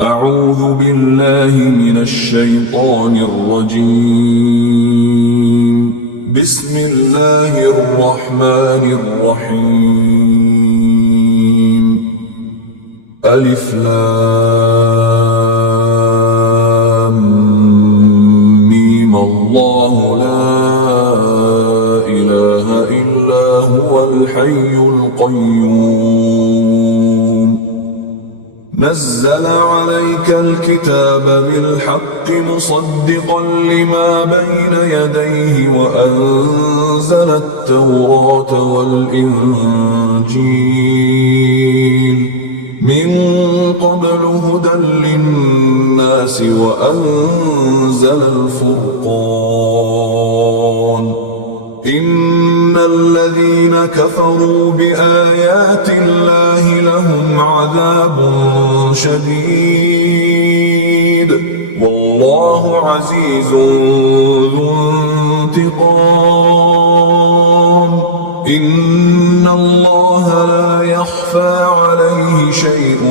أعوذ بالله من الشيطان الرجيم. بسم الله الرحمن الرحيم. ألف لام ميم الله لا إله إلا هو الحي القيوم. نزل عليك الكتاب بالحق مصدقا لما بين يديه وأنزل التوراة والإنجيل من قبل هدى للناس وأنزل الفرقان. إن الذين كفروا بآيات الله لهم عذاب شديد والله عزيز ذو انتقام. إن الله لا يخفى عليه شيء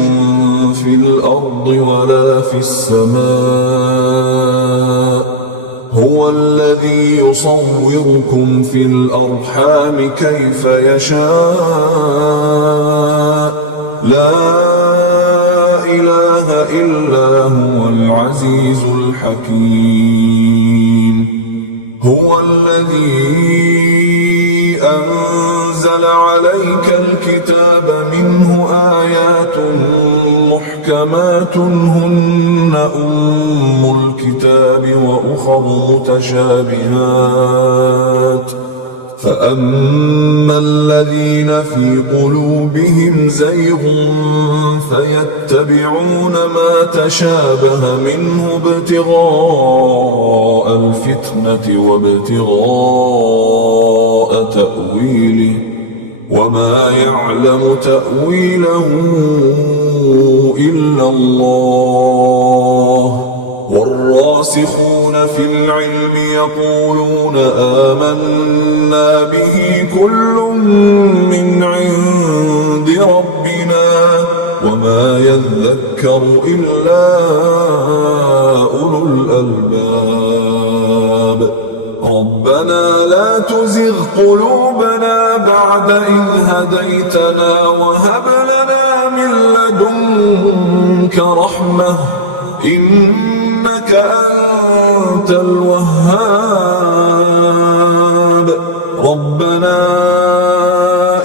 في الأرض ولا في السماء. هو الذي يصوركم في الأرحام كيف يشاء. لا إله إلا هو العزيز الحكيم. هو الذي أنزل عليك الكتاب منه آيات محكمات هن أم الكتاب وأخر متشابهات. فأما الذين في قلوبهم زيغ فيتبعون ما تشابه منه ابتغاء الفتنة وابتغاء تأويله وما يعلم تأويله إلا الله. والراسخون في العلم يقولون آمنا به كل من عند ربنا وما يذكر إلا أولو الألباب. ربنا لا تزغ قلوبنا بعد إذ هديتنا وهب لنا من لدنك رحمة إنك أنت الوهاب. ربنا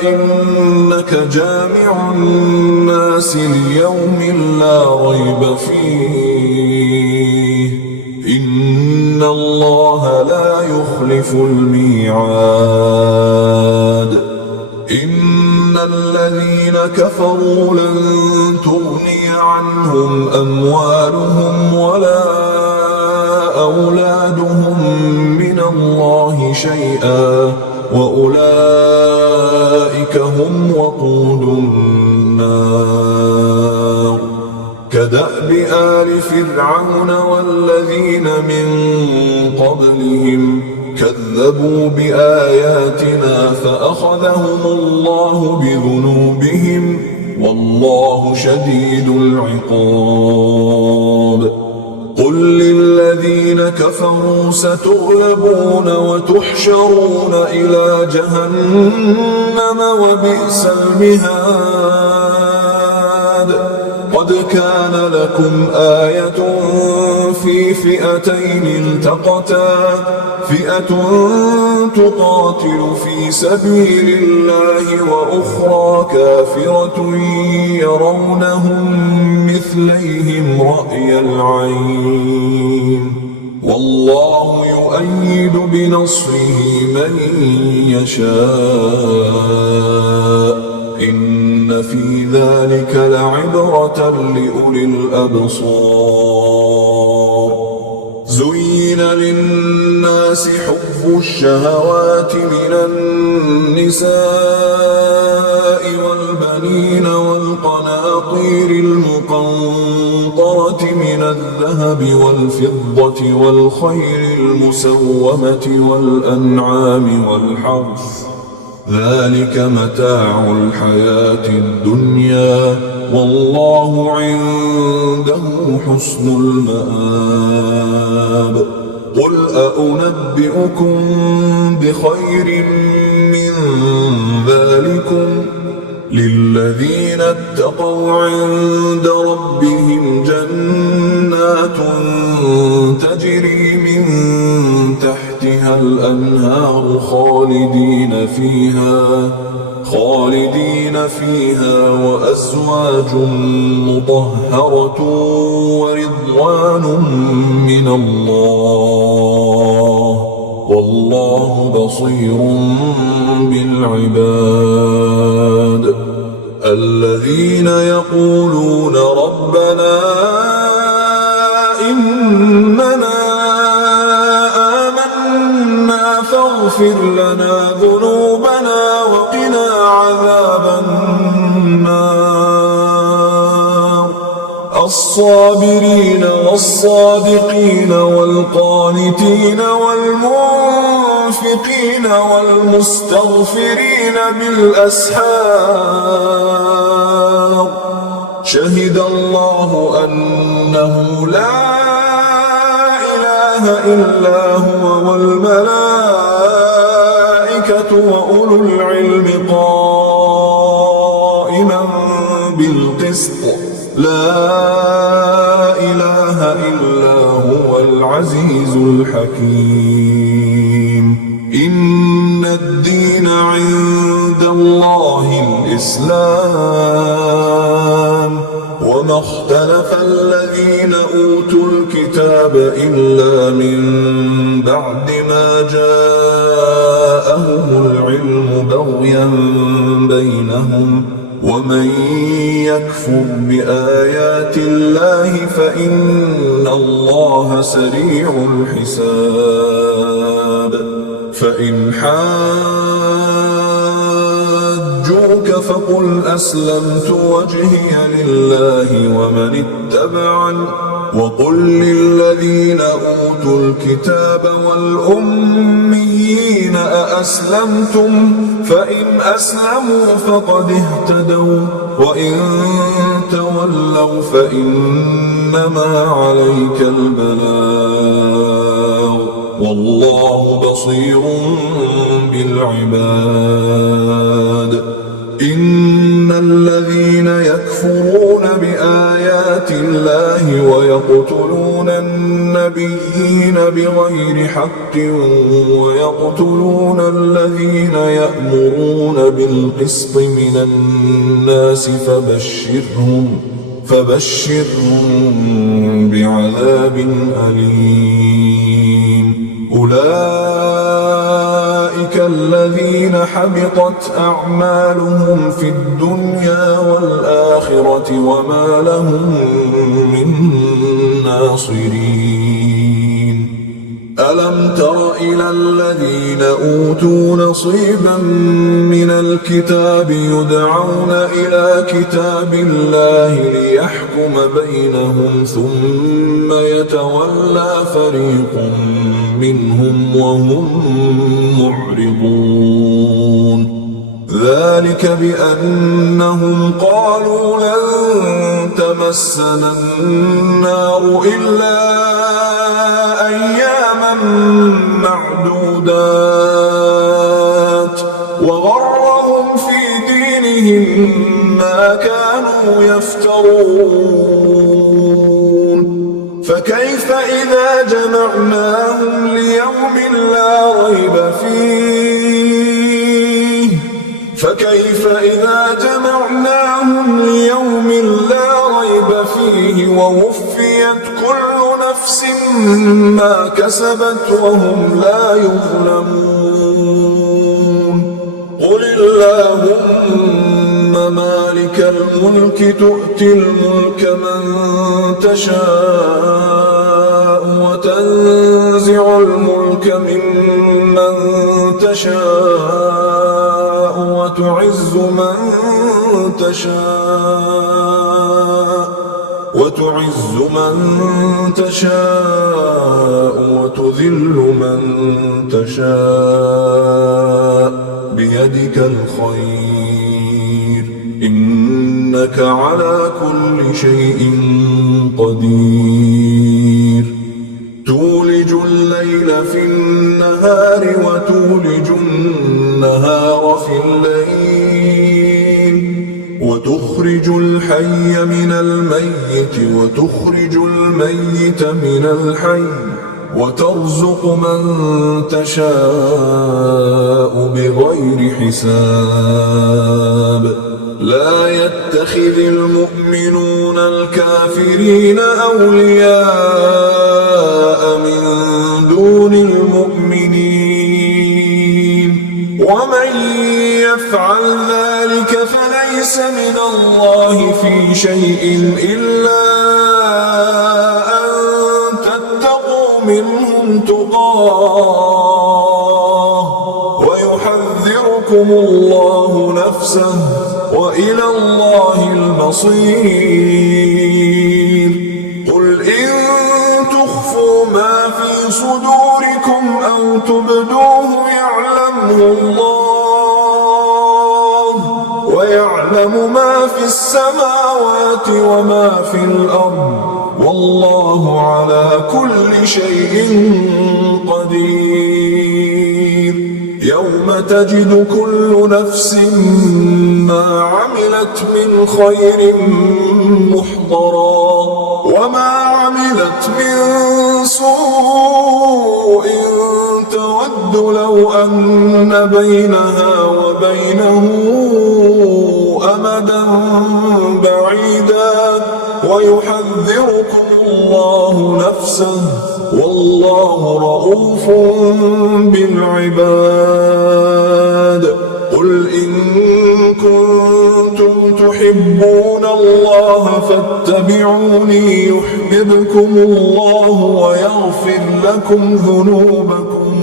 إنك جامع الناس ليوم لا ريب فيه إن الله لا يخلف الميعاد. إن الذين كفروا لن تغني عنهم أموالهم ولا أولادهم من الله شيئا وأولئك هم وقود النار. كدأب آل فرعون والذين من قبلهم كذبوا بآياتنا فأخذهم الله بذنوبهم والله شديد العقاب. قل للذين كفروا ستغلبون وتحشرون إلى جهنم وبئس المهاد. قد كان لكم آية في فئتين التقتا فئة تقاتل في سبيل الله وأخرى كافرة يرونهم مثليهم رأي العين والله يؤيد بنصره من يشاء. إن في ذلك لعبرة لأولي الأبصار. زين للناس حب الشهوات من النساء والبنين والقناطير المقنطرة من الذهب والفضة والخيل المسومة والأنعام والحرث ذلك متاع الحياة الدنيا والله عنده حسن المآب. قل أنبئكم بخير من ذلكم للذين اتقوا عند ربهم جنات تجري من تحتها الأنهار خالدين فيها وأزواج مطهرة ورضوان من الله والله بصير بالعباد. الذين يقولون ربنا إننا آمنا فاغفر لنا ذنوبنا وقنا عذاب النار. الصابرين والصادقين والقانتين والمنفقين والمستغفرين بالأسحار. شهد الله أنه لا إله إلا هو والملائكة وأولو العلم قائما بالقسط. لا إله إلا هو العزيز الحكيم. إن الدين عند الله الإسلام وما اختلف الذين أوتوا الكتاب إلا من بعد ما جاءهم العلم بغيا بينهم ومن يكفر بآيات الله فإن الله سريع الحساب. فإن حاجوك فقل أسلمت وجهي لله ومن اتبعني وقل للذين أوتوا الكتاب والأميين أأسلمتم فإن أسلموا فقد اهتدوا وإن تولوا فإنما عليك البلاغ والله بصير بالعباد. إن الذين يكفرون بآيات الله ويقتلون النبيين بغير حق ويقتلون الذين يأمرون بالقسط من الناس فبشرهم بعذاب أليم. أولئك الذين حبطت أعمالهم في الدنيا والآخرة وما لهم من ناصرين. ألم تر إلى الذين أوتوا نصيبا من الكتاب يدعون إلى كتاب الله ليحكم بينهم ثم يتولى فريق منهم وهم معرضون. ذلك بأنهم قالوا لن تمسنا النار إلا أياما معدودات وغرهم في دينهم ما كانوا يفترون. فكيف إذا جمعناهم ليوم لا ريب فيه ووفيت كل نفس ما كسبت وهم لا يظلمون. قل اللهم مالك الملك تؤتي الملك من تشاء وتنزع الملك ممن تشاء وتعز من تشاء وتذل من تشاء بيدك الخير. إنك على كل شيء قدير تولج الليل في النهار وتولج النهار في الليل وتخرج الحي من الميت وتخرج الميت من الحي وترزق من تشاء بغير حساب لا يتخذ المؤمنون الكافرين أولياء من دون المؤمنين ومن يفعل ذلك فليس من الله في شيء إلا أن تتقوا منهم تقاه ويحذركم الله نفسه وإلى الله المصير قل إن تخفوا ما في صدوركم أو تبدوه يعلمه الله ويعلم ما في السماوات وما في الأرض والله على كل شيء قدير يوم تجد كل نفس ما عملت من خير محضرا وما عملت من سوء تود لو أن بينها وبينه أمدا بعيدا ويحذركم الله نفسه والله رؤوف بالعباد قل إن كنتم تحبون الله فاتبعوني يحببكم الله ويغفر لكم ذنوبكم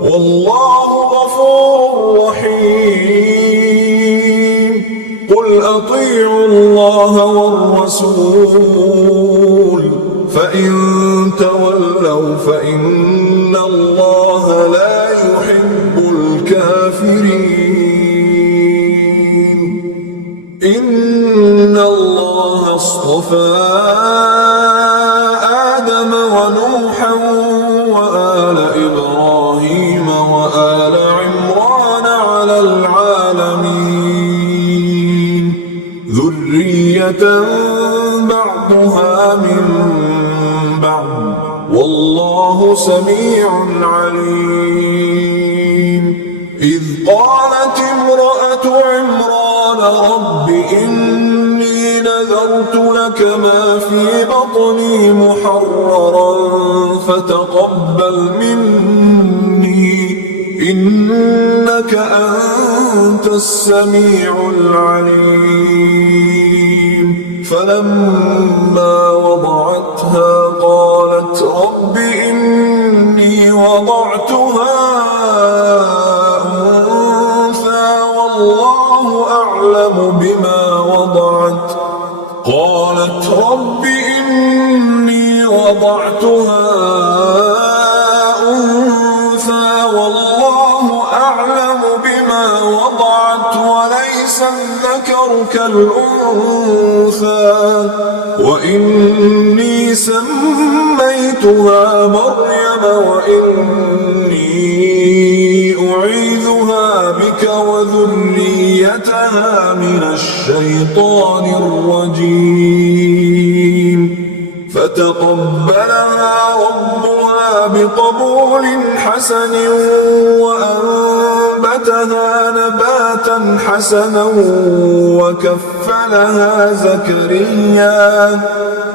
والله غفور رحيم قل أطيعوا الله والرسول فإن تولوا فإن الله لا يحب الكافرين إن الله اصطفى آدم ونوحا وآل إبراهيم وآل عمران على العالمين ذرية بعضها من بعض والله سميع عليم إذ قالت امرأة عمران رب إني نذرت لك ما في بطني محررا فتقبل مني إنك أنت السميع العليم فلما وضعتها قالت رب إني وضعتها أنثى والله أعلم بما وضعت قالت رب إني وضعتها أنثى والله أعلم بما وضعت وليس الذكر كالأنثى وإني سميتها مريم وإني أعيذها بك وذريتها من الشيطان الرجيم فتقبلها ربها بقبول حسن وأنبتها نباتا حسنا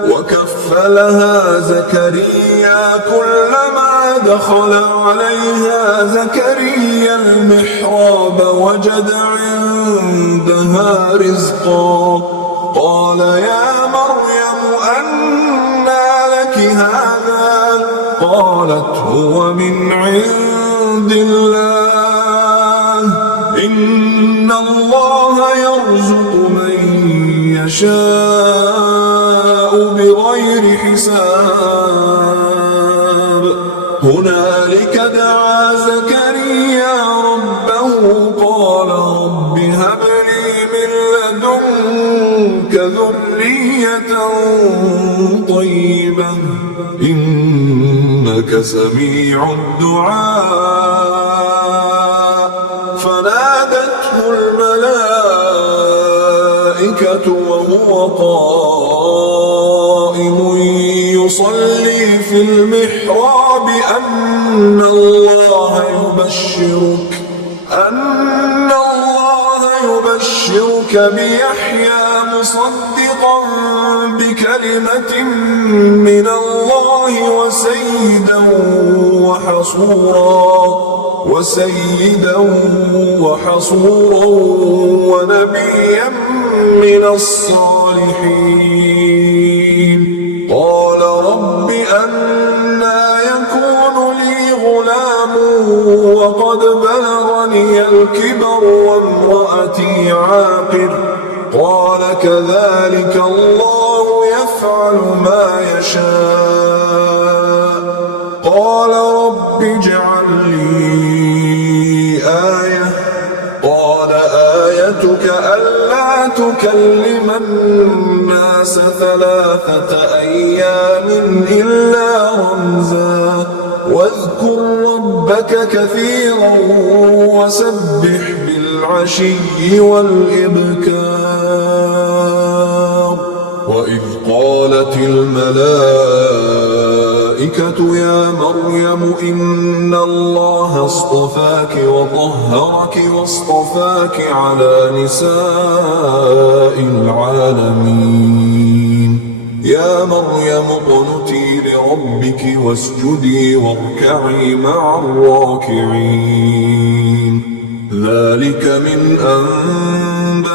وكفلها زكريا كلما دخل عليها زكريا المحراب وجد عندها رزقا قال يا مريم أنى لك هذا قالت هو من عند الله إن الله يرزق من يشاء بغير حساب هنالك دعا زكريا ربه قال رب هب لي من لدنك ذرية طيبة إنك سميع الدعاء. فنادته الملائكة وهو قائم يصلي في المحراب أن الله يبشرك بيحيى مصدقا بكلمة من الله وسيدا وحصورا ونبيا من الصالحين. قال رب أنى يكون لي غلام وقد بلغني الكبر وامرأتي عاقر. قال كذلك الله يفعل ما يشاء. قال رب اجعل لي آية. قال آيتك ألا تكلم الناس 3 أيام إلا رمزا واذكر ربك كثيرا وسبح بالعشي والإبكار. وإذ قالت الملائكة يا مريم إن الله اصطفاك وطهرك واصطفاك على نساء العالمين. يا مريم اقنتي لربك واسجدي واركعي مع الراكعين. ذلك من أنباء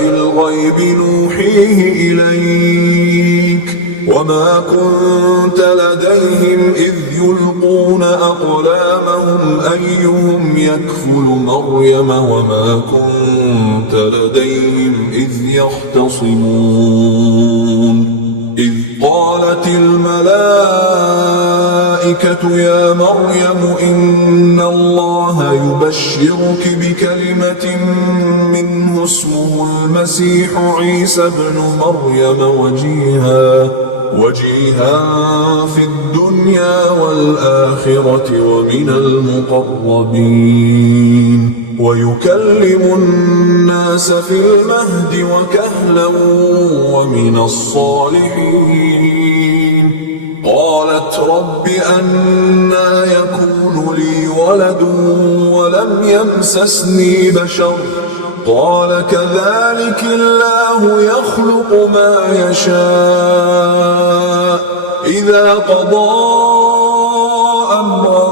الغيب نوحيه إليك وما كنت لديهم إذ يلقون أقلامهم أيهم يكفل مريم وما كنت لديهم إذ يختصمون. إذ قالت الملائكة يا مريم إن الله يبشرك بكلمة منه اسمه المسيح عيسى ابن مريم وجيها في الدنيا والآخرة ومن المقربين ويكلم الناس في المهد وكهلا ومن الصالحين. قالت رب أنى يكون لي ولد ولم يمسسني بشر قال كذلك الله يخلق ما يشاء إذا قضى أمرا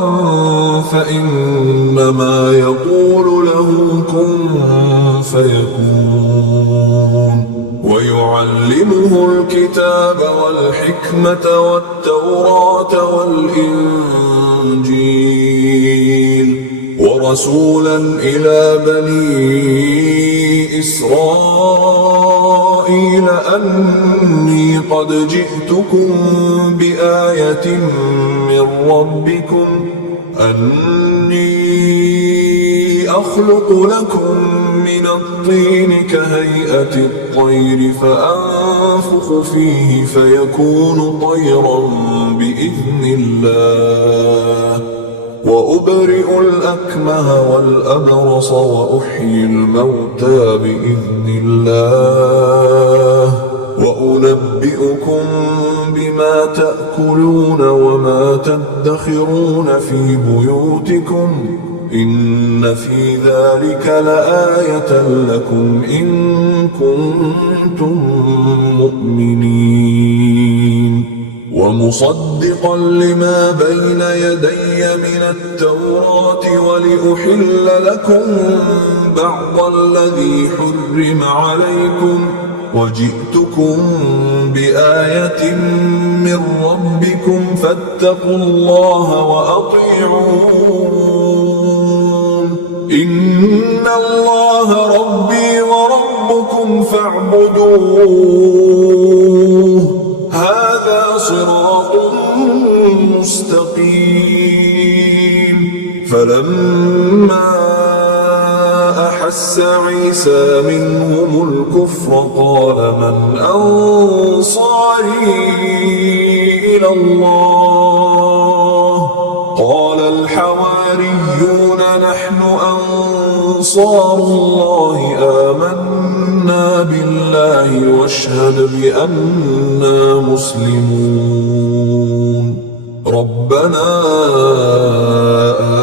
فإنما يقول له كن فيكون. ويعلمه الكتاب والحكمة والتوراة والإنجيل ورسولا إلى بني إسرائيل أني قد جئتكم بآية من ربكم أني أخلق لكم من الطين كهيئة الطير فأنفخ فيه فيكون طيرا بإذن الله وأبرئ الأكمه والأبرص وأحيي الموتى بإذن الله وأنبئكم بما تأكلون وما تدخرون في بيوتكم إن في ذلك لآية لكم إن كنتم مؤمنين. ومصدقا لما بين يدي من التوراة ولأحل لكم بعض الذي حرم عليكم وجئتكم بآية من ربكم فاتقوا الله وأطيعون إن الله ربي وربكم فاعبدوه هذا صراط مستقيم. فلما أحس عيسى منهم الكفر الكفر قال من أنصاري إلى الله قال الحواريون نحن أنصار الله آمنا بالله واشهد بأننا مسلمون ربنا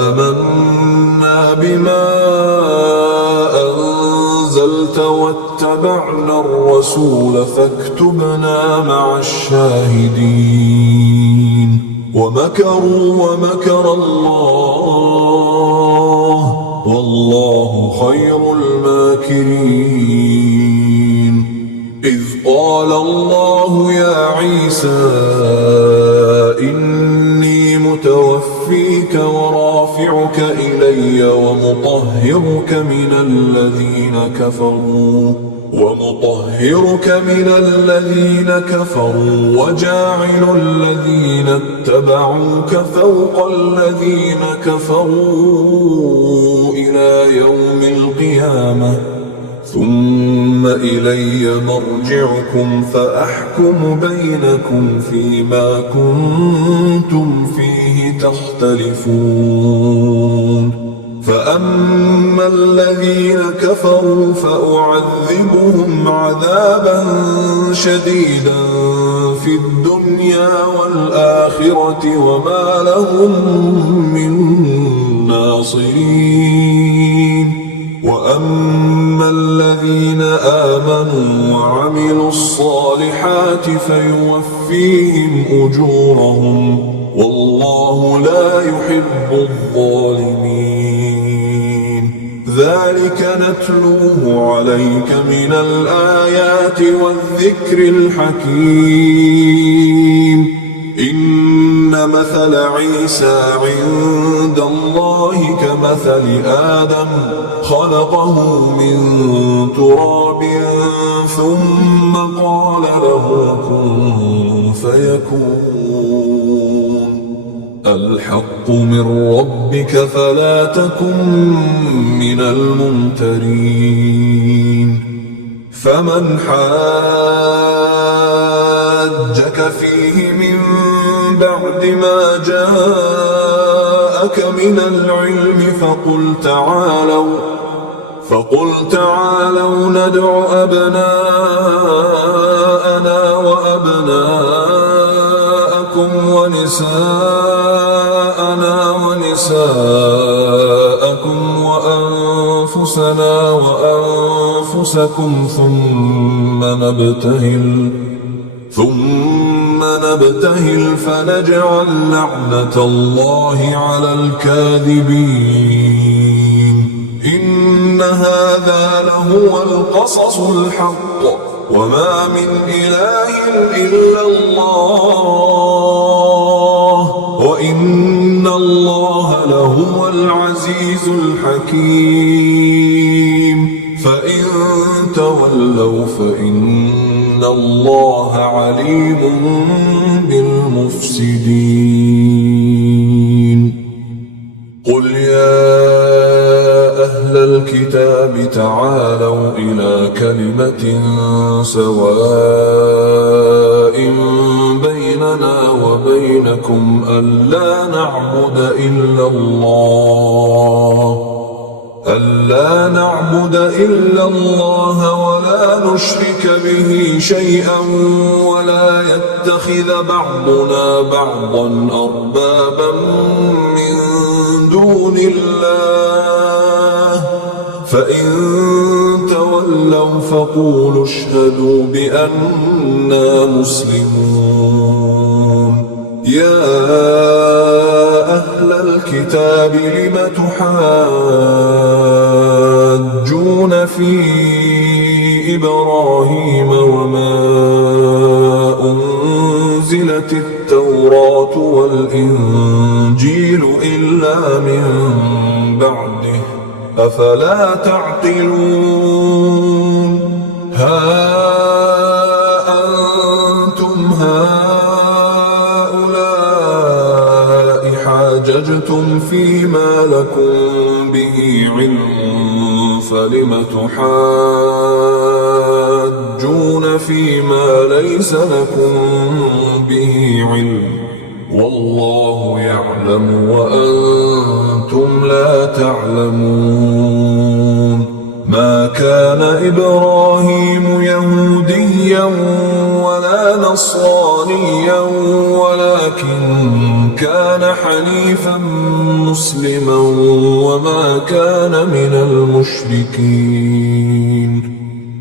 آمنا بما أنزلت واتبعنا الرسول فاكتبنا مع الشاهدين ومكروا ومكر الله والله خير الماكرين إذ قال الله يا عيسى إني متوفيك ورافعك إلي ومطهرك من الذين كفروا وجاعل الذين اتبعوك فوق الذين كفروا إلى يوم القيامة ثم إلي مرجعكم فأحكم بينكم فيما كنتم فيه تختلفون فأما الذين كفروا فأعذبهم عذابا شديدا في الدنيا والآخرة وما لهم من ناصرين وأما الذين آمنوا وعملوا الصالحات فيوفيهم أجورهم والله لا يحب الظالمين ذلك نتلوه عليك من الآيات والذكر الحكيم إن مثل عيسى عند الله كمثل آدم خلقه من تراب ثم قال له كن فيكون الحق من ربك فلا تكن من الممترين فمن حاجك فيه من بعد ما جاءك من العلم فقل تعالوا ندع أبناءنا وأبناءكم ونساءنا ونساءكم وأنفسنا وأنفسكم ثم نبتهل فنجعل لعنة الله على الكاذبين إن هذا لهو القصص الحق وما من إله إلا الله وإن الله لهو العزيز الحكيم فإن تولوا فإن الله عليم بالمفسدين قل يا أهل الكتاب تعالوا إلى كلمة سواء بيننا وبينكم ألا نعبد إلا الله ولا نشرك به شيئا ولا يتخذ بعضنا بعضا أربابا من دون الله فإن تولوا فقولوا اشهدوا بأننا مسلمون يا أهل الكتاب لم تحاجون في إبراهيم وما أنزلت التوراة والإنجيل إلا من بعده أفلا تعقلون ها أنتم حاججتم فيما لكم به علم فلم تحاجون فيما ليس لكم به علم والله يعلم وأنتم لا تعلمون ما كان إبراهيم يهوديا ولا نصرانيا ولكن كان حنيفا مسلما وما كان من المشركين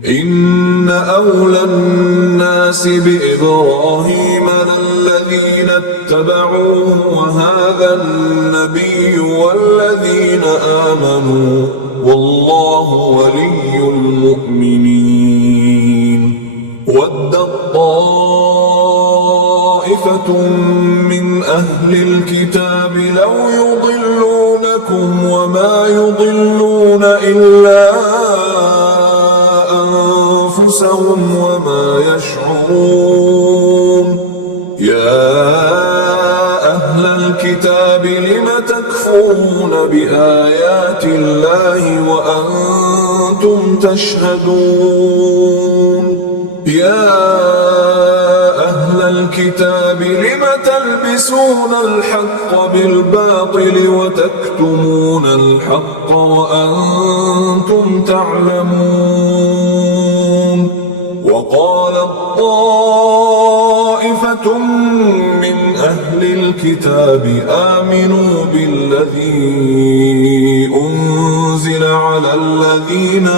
إن أولى الناس بإبراهيم للذين اتبعوه وهذا النبي والذين آمنوا والله ولي المؤمنين ودت طائفة من أهل الكتاب لو يضلونكم وما يضلون إلا أنفسهم وما يشعرون يا أهل الكتاب لم تكفرون بآيات الله وأنتم تشهدون يا أهل الكتاب لم تلبسون الحق بالباطل وتكتمون الحق وأنتم تعلمون وقالت طائفة من أهل الكتاب آمنوا بالذي أنزل على الذين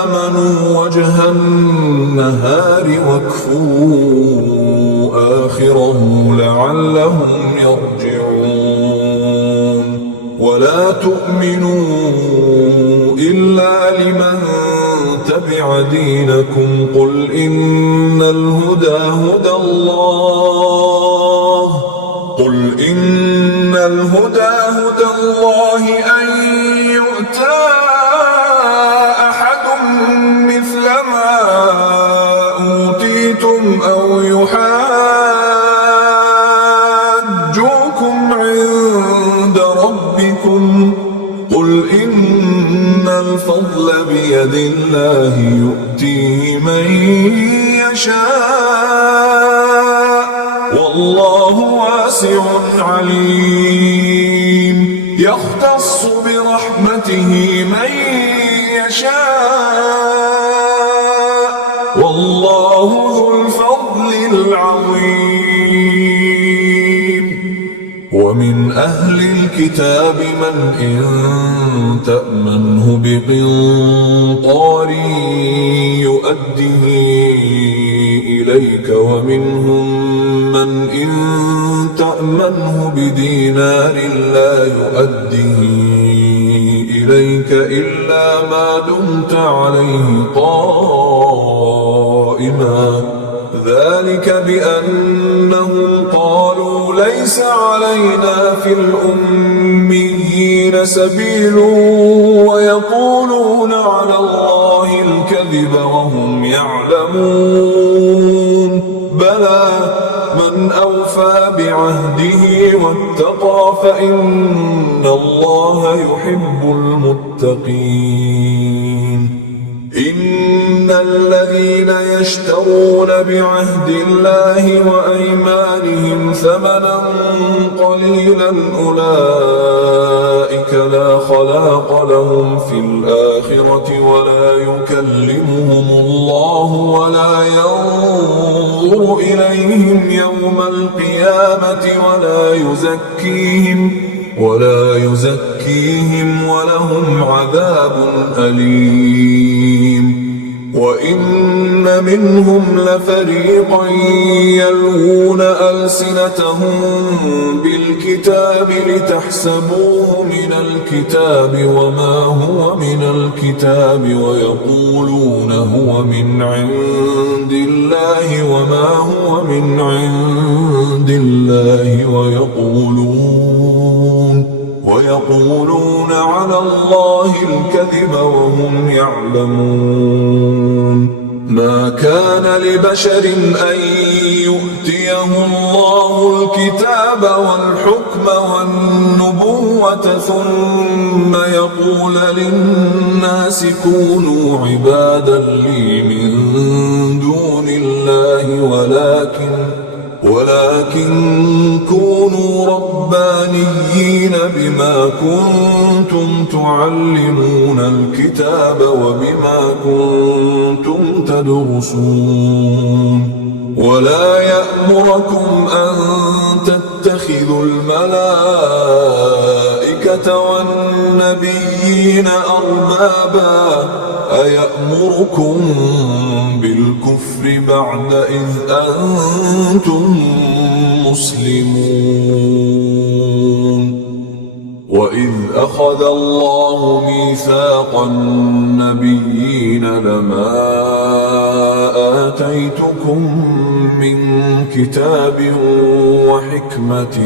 آمنوا وجه النهار واكفروا آخره لعلهم يرجعون ولا تؤمنوا إلا لمن تبع دينكم قل إن الهدى هدى الله أن يؤتى أحد مثل ما أوتيتم أو يحاجوكم عند ربكم قل إن الفضل بيد الله يؤتيه من يشاء والله واسع عليم يختص برحمته من يشاء والله ذو الفضل العظيم ومن أهل الكتاب من إن تأمنه بقنطار يؤديه إليك ومنهم من إن تأمنه بدينار لا يؤديه إليك إلا ما دمت عليه قائما ذلك بأنهم قالوا ليس علينا في الأميين سبيل ويقولون على الله الكذب وهم يعلمون بلى من أوفى بعهده واتقى فإن الله يحب المتقين إن الذين يشترون بعهد الله وأيمانهم ثمنا قليلا أولئك لا خلاق لهم في الآخرة ولا يكلمهم الله ولا ينظر إليهم يوم القيامة ولا يزكيهم ولهم عذاب أليم وإن منهم لفريقا يلوون ألسنتهم بالكتاب لتحسبوه من الكتاب وما هو من الكتاب ويقولون هو من عند الله وما هو من عند الله ويقولون على الله الكذب وهم يعلمون ما كان لبشر أن يؤتيه الله الكتاب والحكم والنبوة التوبة ثم يقول للناس كونوا عبادا لي من دون الله ولكن كونوا ربانيين بما كنتم تعلمون الكتاب وبما كنتم تدرسون ولا يأمركم أن تتخذوا الملائكة والنبيين أربابا أيأمركم بالكفر بعد إذ أنتم مسلمون وإذ أخذ الله ميثاق النبيين لما آتيتكم من كتاب وحكمة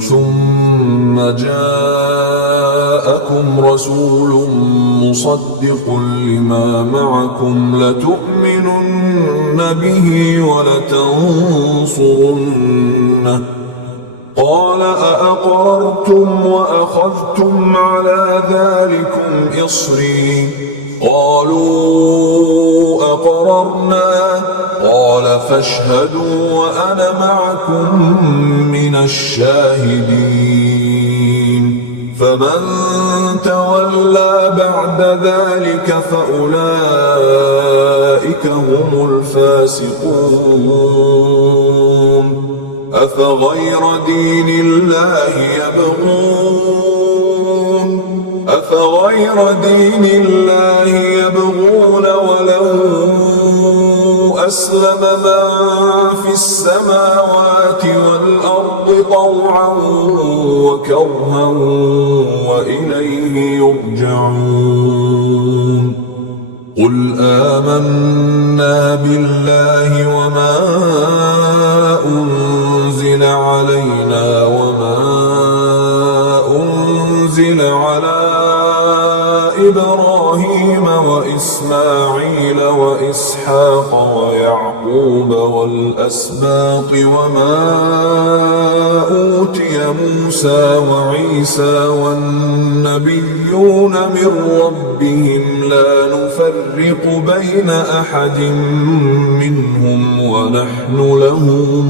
ثم جاءكم رسول مصدق لما معكم لتؤمنن به ولتنصرنه قال أأقررتم وأخذتم على ذلكم إصري قالوا أقررنا قال فاشهدوا وأنا معكم من الشاهدين فمن تولى بعد ذلك فأولئك هم الفاسقون أفغير دين الله يبغون وله أسلم من في السماوات والأرض طوعا وكرها وإليه يرجعون قل آمنا بالله وما أنزل علينا وما أنزل على إبراهيم وإسماعيل وإسحاق ويعقوب والأسباط وما أوتي موسى وعيسى والنبيون من ربهم لا نفرق بين أحد منهم ونحن له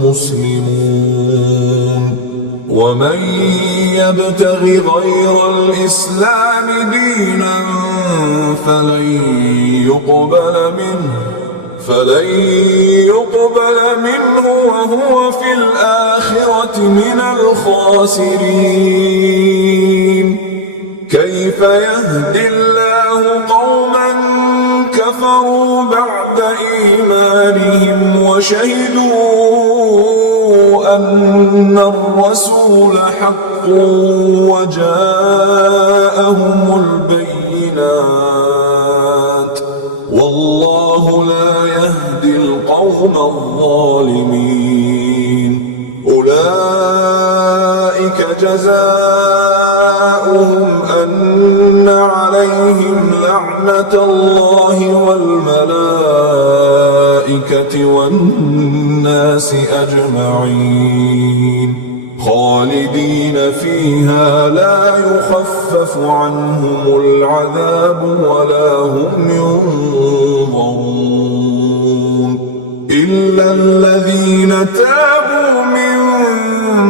مسلمون ومن يبتغ غير الإسلام دينا فلن يقبل منه وهو في الآخرة من الخاسرين كيف يهدي الله قوما كفروا بعد إيمانهم وشهدوا أن الرسول حق وجاءهم البينات والله لا يهدي القوم الظالمين أولئك جزاؤهم أن عليهم لعنة الله والملائكة والناس أجمعين خالدين فيها لا يخفف عنهم العذاب ولا هم ينظرون إلا الذين تابوا من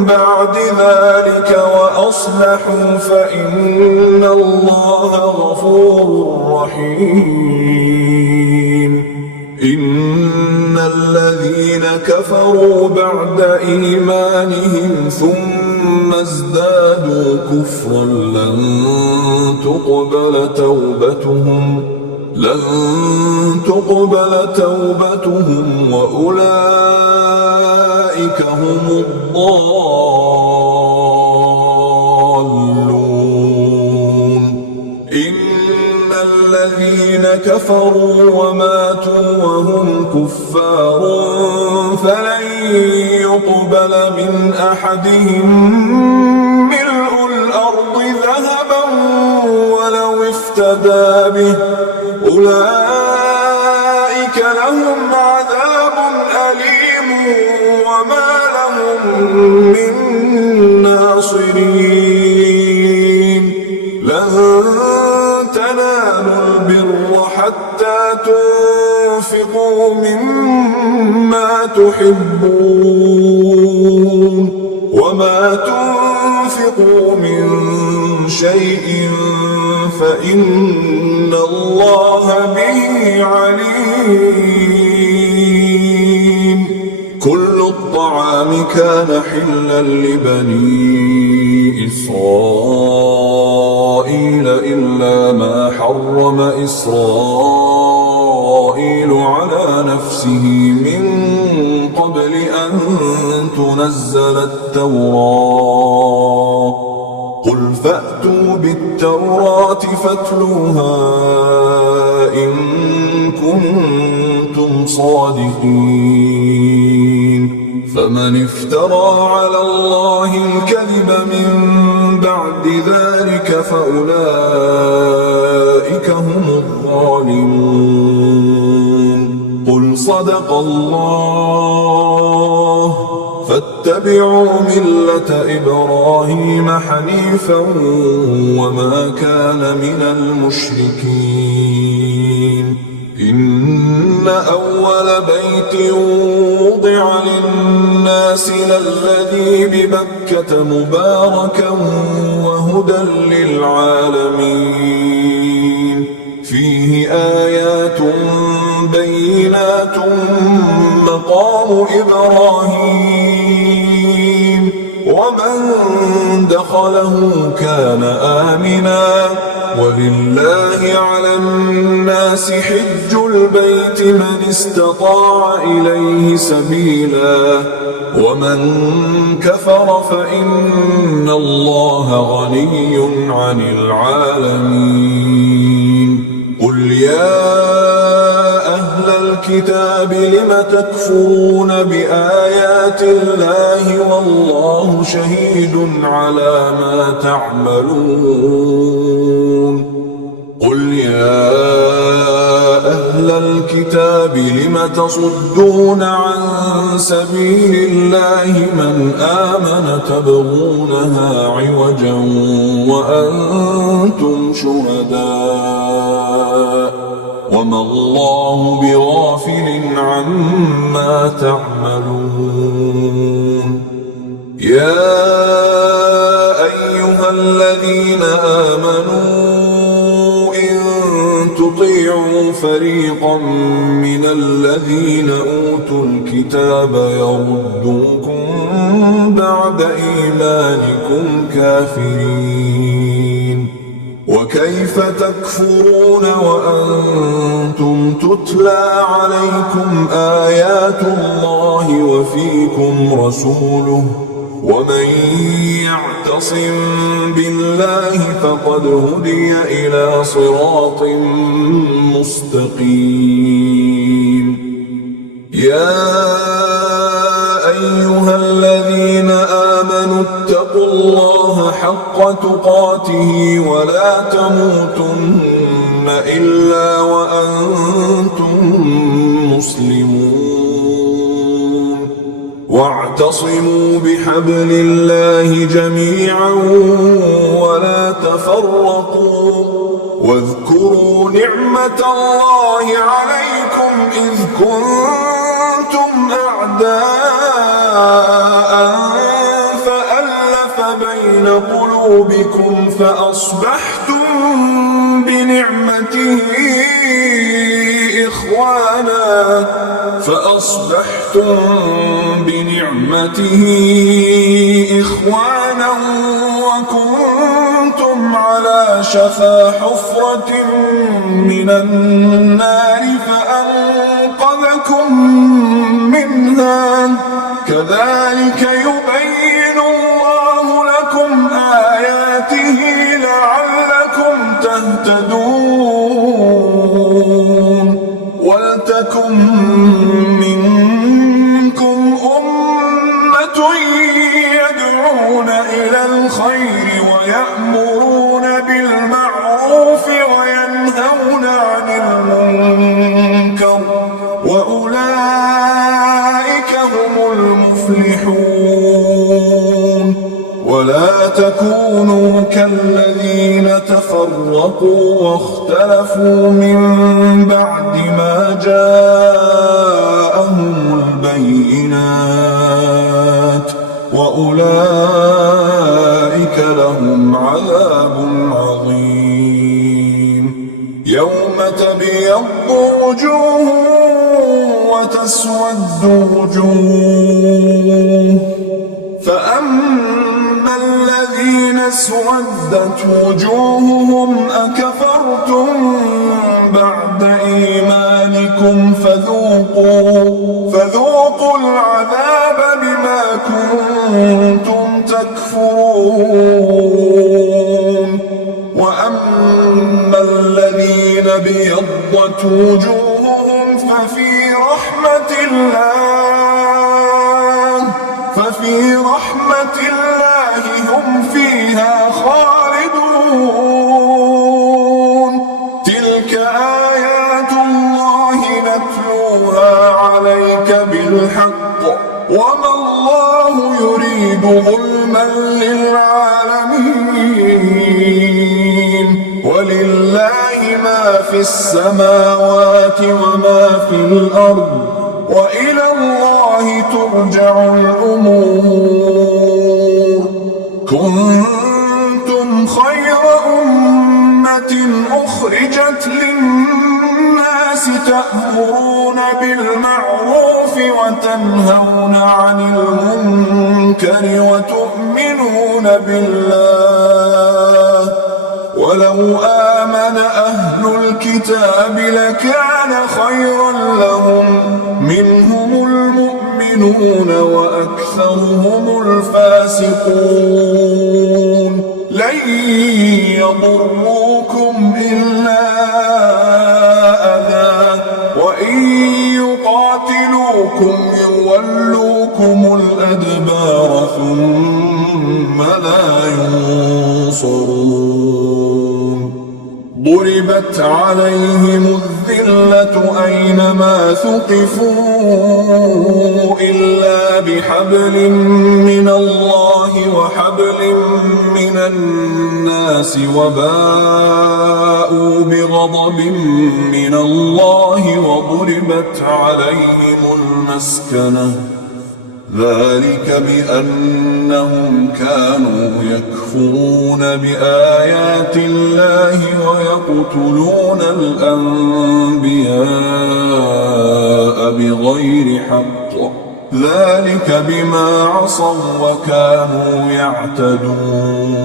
بعد ذلك وأصلحوا فإن الله غفور رحيم إن الذين كفروا بعد إيمانهم ثم ازدادوا كفرا لن تقبل توبتهم وأولئك هم الضالون إن الذين كفروا وماتوا وهم كفار فلن يقبل من أحدهم ملء الأرض ذهبا ولو افتدى به أولئك لهم عذاب أليم وما لهم من ناصرين تحبون وما تنفقوا من شيء فإن الله به عليم. كل الطعام كان حلا لبني إسرائيل إلا ما حرم إسرائيل على نفسه من قبل أن تنزل التوراة. قل فأتوا بالتوراة فاتلوها إن كنتم صادقين. فمن افترى على الله الكذب من بعد ذلك فأولئك هم الظالمون. قل صدق الله فاتبعوا ملة إبراهيم حنيفا وما كان من المشركين. إن أول بيت وضع للناس للذي ببكة مباركا وهدى للعالمين. فيه آيات بينات مقام إبراهيم ومن دخله كان آمنا ولله على الناس حج البيت من استطاع إليه سبيلا ومن كفر فإن الله غني عن العالمين. قل يا أهل الكتاب لم تكفرون بآيات الله والله شهيد على ما تعملون. قل يا أهل الكتاب لم تصدون عن سبيل الله من آمن تبغونها عوجا وأنتم شهداء وما الله بغافل عما تعملون. يا أيها الذين آمنوا إن تطيعوا فريقا من الذين أوتوا الكتاب يردوكم بعد إيمانكم كافرين. وكيف تكفرون وأنتم تتلى عليكم آيات الله وفيكم رسوله ومن يعتصم بالله فقد هدي إلى صراط مستقيم. يا أيها الذين آمنوا اتقوا الله حق تقاته ولا تموتن إلا وأنتم مسلمون. واعتصموا بحبل الله جميعا ولا تفرقوا واذكروا نعمة الله عليكم إذ كنتم أعداء فألف بين قلوبكم فأصبحتم بنعمته إخوانا وكنتم على شفا حفرة من النار فأنقذكم منها. كذلك يبين الله لكم آياته لعلكم تهتدون. ولتكن منكم أمة يدعون إلى الخير ويأمرون بالمعروف وينهون عن المنكر وأولئك هم المفلحون. ولا تكونوا كالذين تفرقوا واختلفوا من بعد ما جاءهم البينات البينات وأولئك لهم عذاب عظيم. يوم تبيض وجوه وتسود وجوه، فأما الذين اسودت وجوههم أكفرتم بعد إيمانكم فذوقوا العذاب بما كنتم تكفرون. وأما الذين ابيضت وجوههم ففي رحمة الله هم فيها خالدون. تلك آيات الله نتلوها عليك بالحق وما الله يريد ظلما للعالمين. ولله ما في السماوات وما في الأرض وإلى الله ترجع الأمور. كنتم خير أمة أخرجت للناس تأمرون بالمعروف وتنهون عن المنكر وتؤمنون بالله. ولو آمن أهل الكتاب لكان خيرا لهم، منهم المؤمنون وأكثرهم الفاسقون. لن يضروكم إلا أذى، وإن يقاتلوكم يولوكم الأدبار ثم لا ينصرون. ضربت عليهم الذلة أينما ثقفوا إلا بحبل من الله وحبل من الناس وباءوا بغضب من الله وضربت عليهم المسكنة. ذلك بأنهم كانوا يكفرون بآيات الله ويقتلون الأنبياء بغير حق. ذلك بما عصوا وكانوا يعتدون.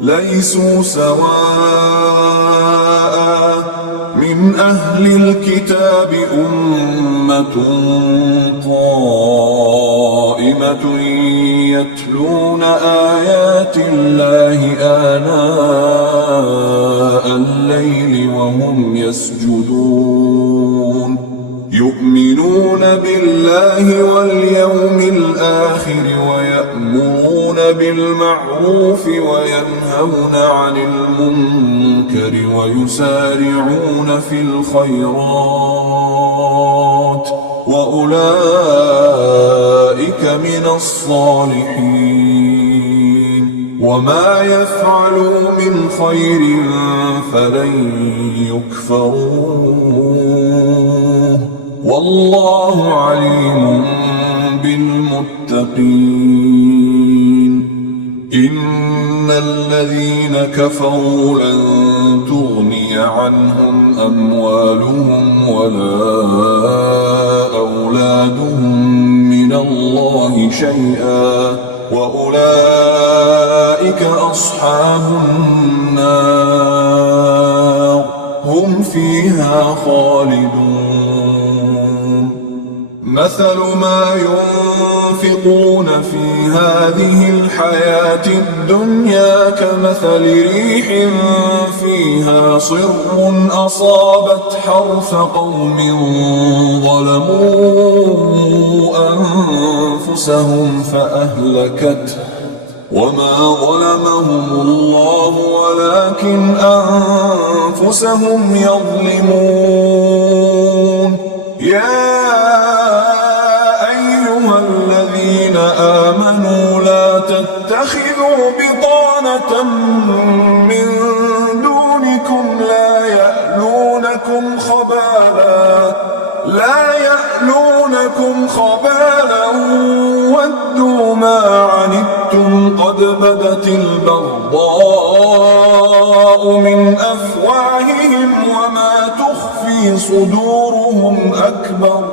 ليسوا سواء من أهل الكتاب أمة قائمة يتلون آيات الله آناء الليل وهم يسجدون. يؤمنون بالله واليوم الآخر ويأمرون بالمعروف وينهون عن المنكر ويسارعون في الخيرات وأولئك من الصالحين. وما يفعلوا من خير فلن يكفروه والله عليم بالمتقين. إن الذين كفروا لن تغني عنهم أموالهم ولا أولادهم من الله شيئا وأولئك أصحاب النار هم فيها خالدون. مثل ما ينفقون في هذه الحياة الدنيا كمثل ريح فيها صر أصابت حرث قوم ظلموا أنفسهم فأهلكته وما ظلمهم الله ولكن أنفسهم يظلمون. يا أيها الذين آمنوا لا تتخذوا بطانة من دونكم لا يألونكم خبالا ودوا ما عنتم قد بدت البغضاء من أفواههم وما تخفي صدورهم أكبر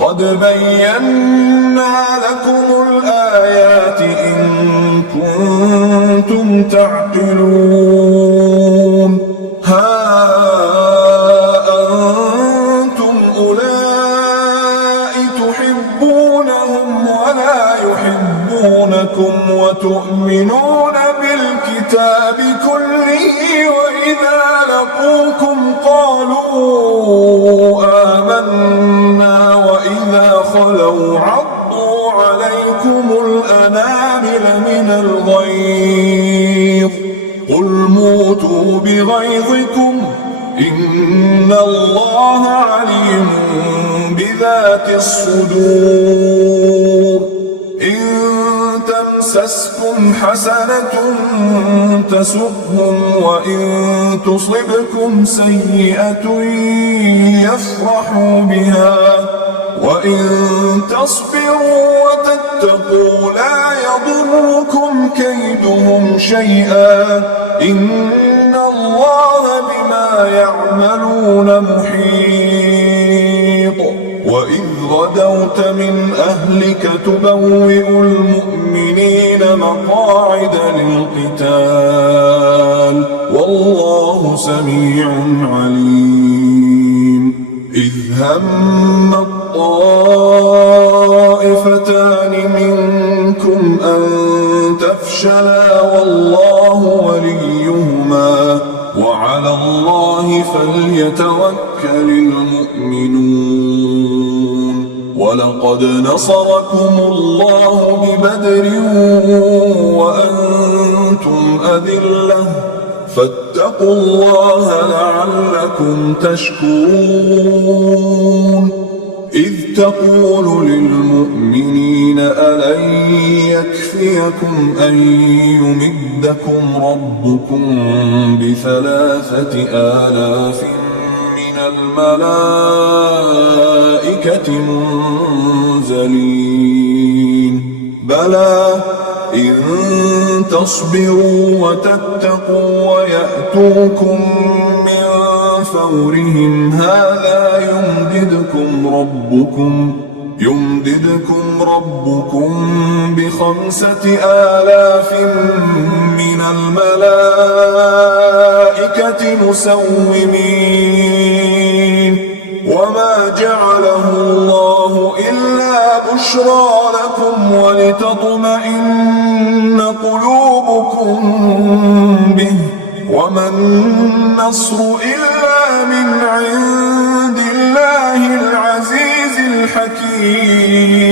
قد بينا لكم الآيات إن كنتم تعقلون ها أنتم أولئك تحبونهم ولا يحبونكم وتؤمنون بالكتاب كله وإذا لقوكم قالوا آمنا وإذا خلوا عضوا عليكم الأنامل من الغيظ قل موتوا بغيظكم إن الله عليم بذات الصدور إن تمسسكم حسنة تسؤهم وإن تصبكم سيئة يفرحوا بها وإن تصبروا وتتقوا لا يضركم كيدهم شيئا إن الله بما يعملون محيط وإذ غدوت من أهلك تبوئ المؤمنين مقاعد للقتال والله سميع عليم إذ هم الطائفتان منكم أن تفشلا والله وليهما وعلى الله فليتوكل المؤمنون ولقد نصركم الله ببدر وأنتم أذلة فاتقوا الله لعلكم تشكرون إذ تقول للمؤمنين ألن يكفيكم أن يمدكم ربكم ب3,000 من الملائكة منزلين بلى إن تصبروا وتتقوا ويأتوكم من فورهم هذا يمددكم ربكم ب5,000 من الملائكة مسومين وما جعله الله إلا بشرى لكم ولتطمئن قلوبكم به وما النصر إلا من عند الله العزيز الحكيم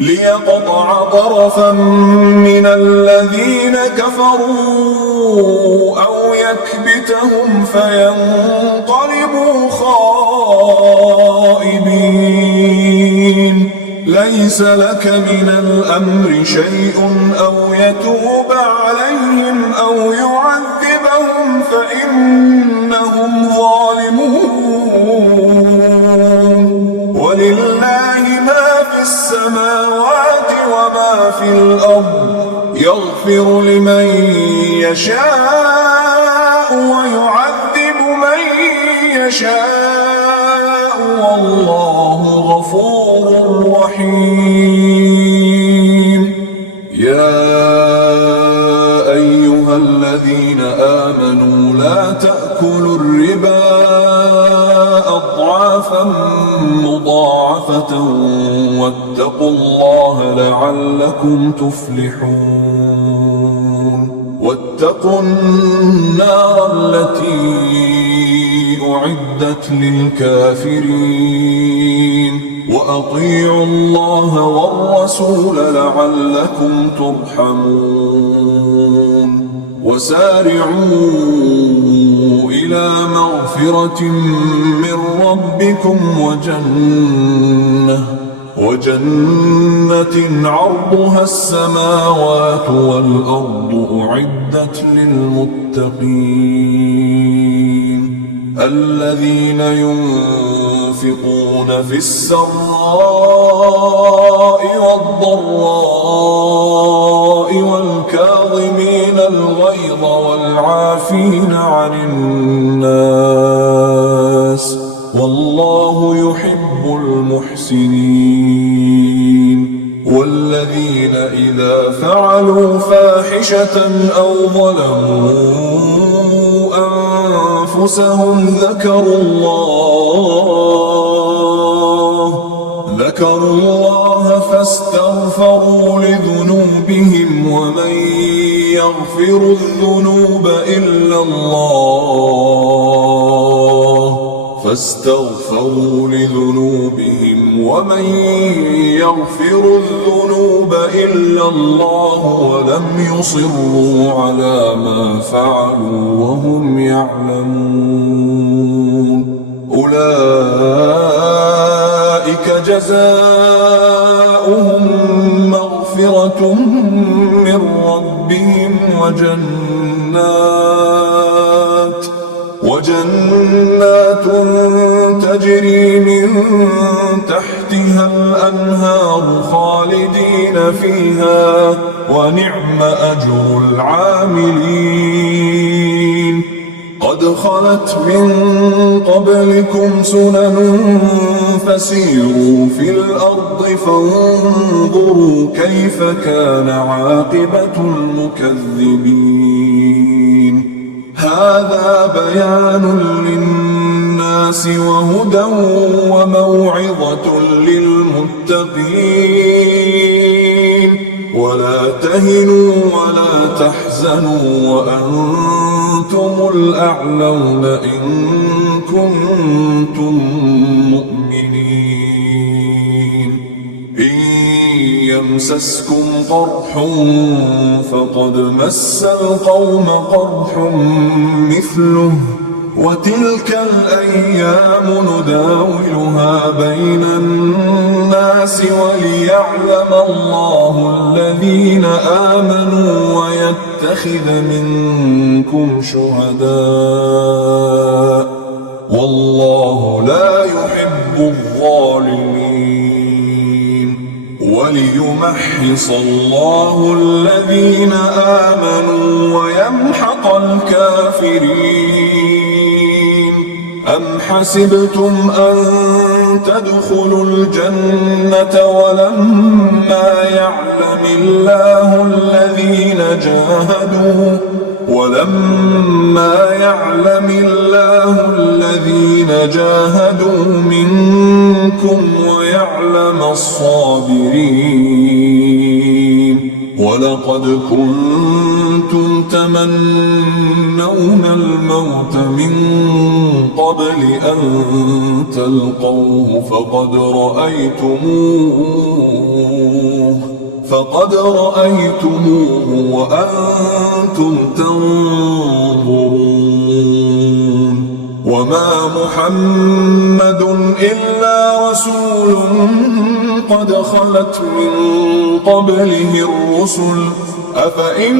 ليقطع طرفا من الذين كفروا أو يكبتهم فينقلبوا خائبين ليس لك من الأمر شيء أو يتوب عليهم أو يعذبهم فإنهم ظالمون ولله ما في السماوات وما في الأرض يغفر لمن يشاء ويعذب من يشاء والله غفور رحيم يا أيها الذين آمنوا لا تأكلوا الربا أضعافا مضاعفة واتقوا الله لعلكم تفلحون واتقوا النار التي أعدت للكافرين وأطيعوا الله والرسول لعلكم ترحمون وسارعوا إلى مغفرة من ربكم وجنة عرضها السماوات والأرض أعدت للمتقين الذين ينفقون ينفقون في السراء والضراء والكاظمين الغيظ والعافين عن الناس والله يحب المحسنين والذين إذا فعلوا فاحشة أو ظلموا أنفسهم ذكروا الله فاستغفروا لذنوبهم ومن يغفر الذنوب إلا الله ولم يصروا على ما فعلوا وهم يعلمون أولئك جزاؤهم مغفرة من ربهم وجنات تجري من تحتها الأنهار خالدين فيها ونعم أجر العاملين قد خلت من قبلكم سنن فسيروا في الأرض فانظروا كيف كان عاقبة المكذبين هذا بيان للناس وهدى وموعظة للمتقين ولا تهنوا ولا تحزنوا وأنتم الأعلون إن كنتم مؤمنين إن يمسسكم قرح فقد مس القوم قرح مثله وتلك الأيام نداولها بين الناس وليعلم الله الذين آمنوا ويتخذ منكم شهداء والله لا يحب الظالمين وليمحص الله الذين آمنوا ويمحق الكافرين أم حسبتم أن تدخلوا الجنة ولما يعلم الله الذين جاهدوا منكم ويعلم الصابرين ولقد كنتم تمنون الموت من قبل أن تلقوه فقد رأيتموه وأنتم تنظرون وما محمد إلا رسول قد خلت من قبله الرسل أفإن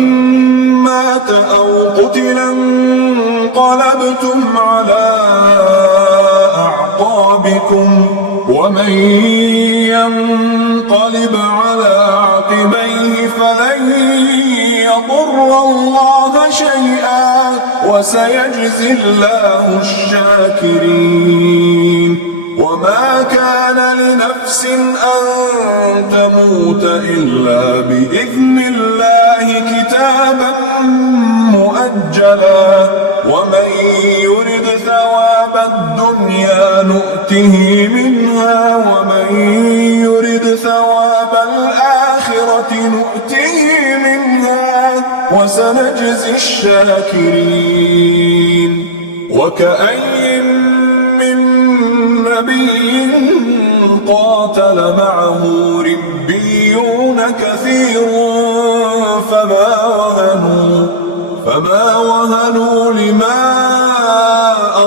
مات أو قتلا انقلبتم على أعقابكم ومن ينقلب على عقبيه فلن يضر الله شيئا وسيجزي الله الشاكرين وما كان لنفس أن تموت إلا بإذن الله كتابا مؤجلا ومن يرد ثواب الدنيا نؤته منها ومن يرد ثواب الآخرة نؤته منها وسنجزي الشاكرين وكأي من نبي قاتل معه ربيون كثير فما وهنوا لما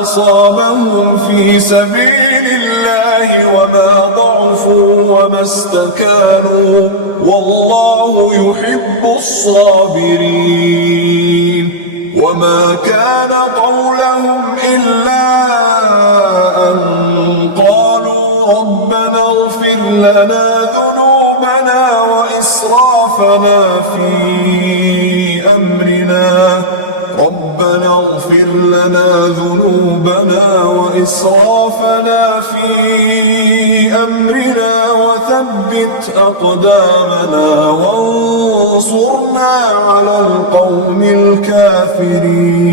أصابهم في سبيل الله وما ضعفوا وما استكانوا والله يحب الصابرين وما كان قولهم إلا أن قالوا ربنا اغفر لنا ذنوبنا وإسرافنا في أمرنا ربنا اغفر لنا ذنوبنا وإسرافنا في أمرنا وثبت أقدامنا وانصرنا على القوم الكافرين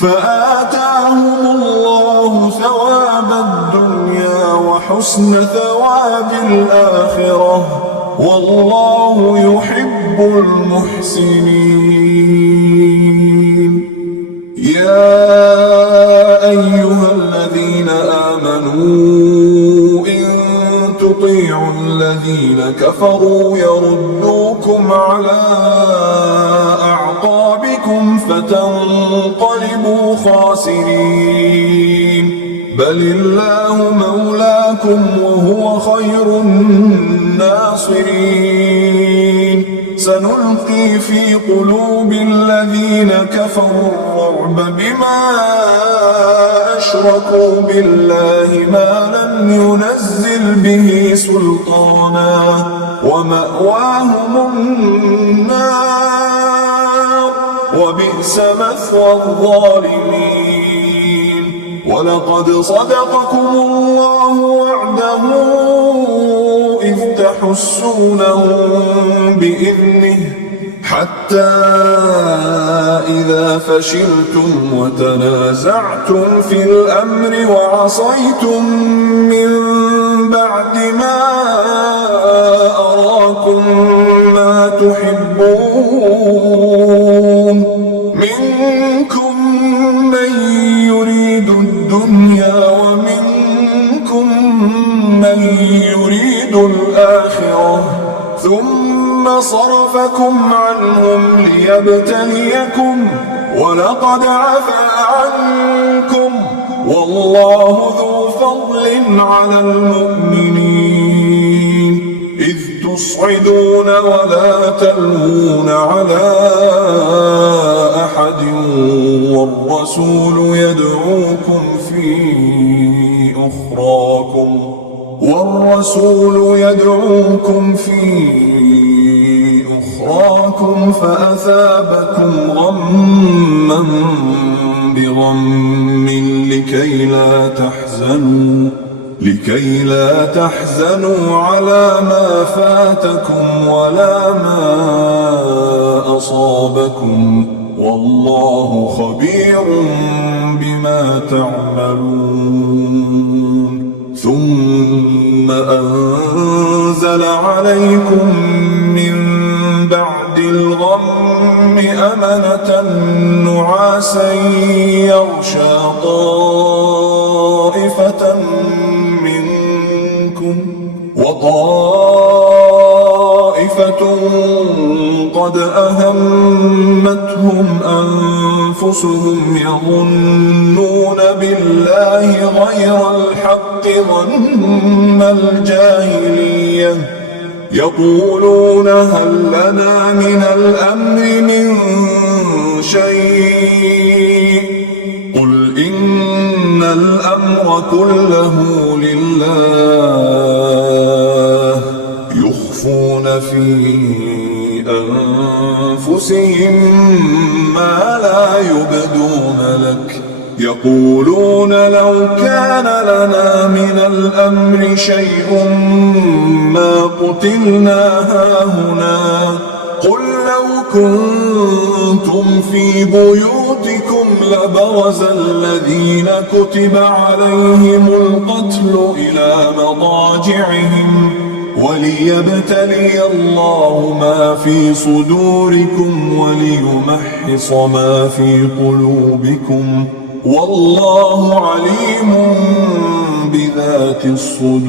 فآتاهم الله ثواب الدنيا وحسن ثواب الآخرة والله يحب المحسنين يا أيها الذين آمنوا إن تطيعوا الذين كفروا يردوكم على أعقابكم فتنقلبوا خاسرين بل الله مولاكم وهو خير الناصرين سنلقي في قلوب الذين كفروا الرعب بما أشركوا بالله ما لم ينزل به سلطانا ومأواهم النار وبئس مثوى الظالمين ولقد صدقكم الله وعده إذ تحسونهم بإذنه حتى إذا فشلتم وتنازعتم في الأمر وعصيتم من بعد ما أراكم ما تحبون منكم من يريد الدنيا ومنكم من يريد الآخرة ثم صرفكم عنهم ليبتليكم ولقد عفا عنكم والله ذو فضل على المؤمنين إذ تصعدون ولا تلوون على أحد والرسول يدعوكم في أخراكم فأثابكم غما بغم لكي لا تحزنوا على ما فاتكم ولا ما أصابكم والله خبير بما تعملون ثم أنزل عليكم من بعد الغم أمنة نعاسا يغشى طائفة منكم وطائفة قد أهمتهم أنفسهم يظنون بالله غير الحق ظن الجاهلية يقولون هل لنا من الأمر من شيء قل إن الأمر كله لله يخفون في أنفسهم ما لا يبدون لك يقولون لو كان لنا من الأمر شيء ما قتلنا هاهنا قل لو كنتم في بيوتكم لبرز الذين كتب عليهم القتل إلى مضاجعهم وليبتلي الله ما في صدوركم وليمحص ما في قلوبكم والله عليم بذات الصدور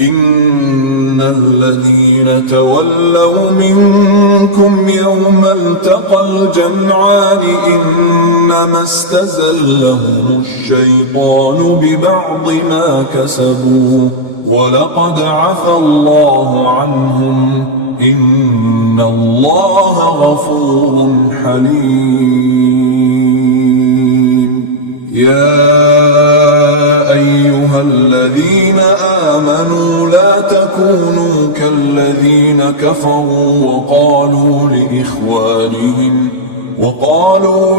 إن الذين تولوا منكم يوم التقى الجمعان إنما استزلهم الشيطان ببعض ما كسبوا ولقد عفى الله عنهم إن الله غفور حليم يا الذين آمنوا لا تكونوا كالذين كفروا وقالوا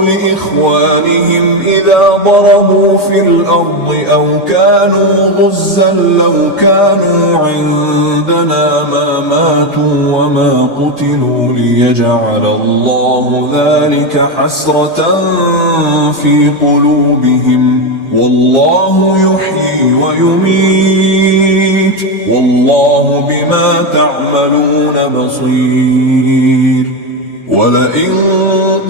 لإخوانهم إذا ضربوا في الأرض أو كانوا غزا لو كانوا عندنا ما ماتوا وما قتلوا ليجعل الله ذلك حسرة في قلوبهم والله يحيي ويميت والله بما تعملون بصير. ولئن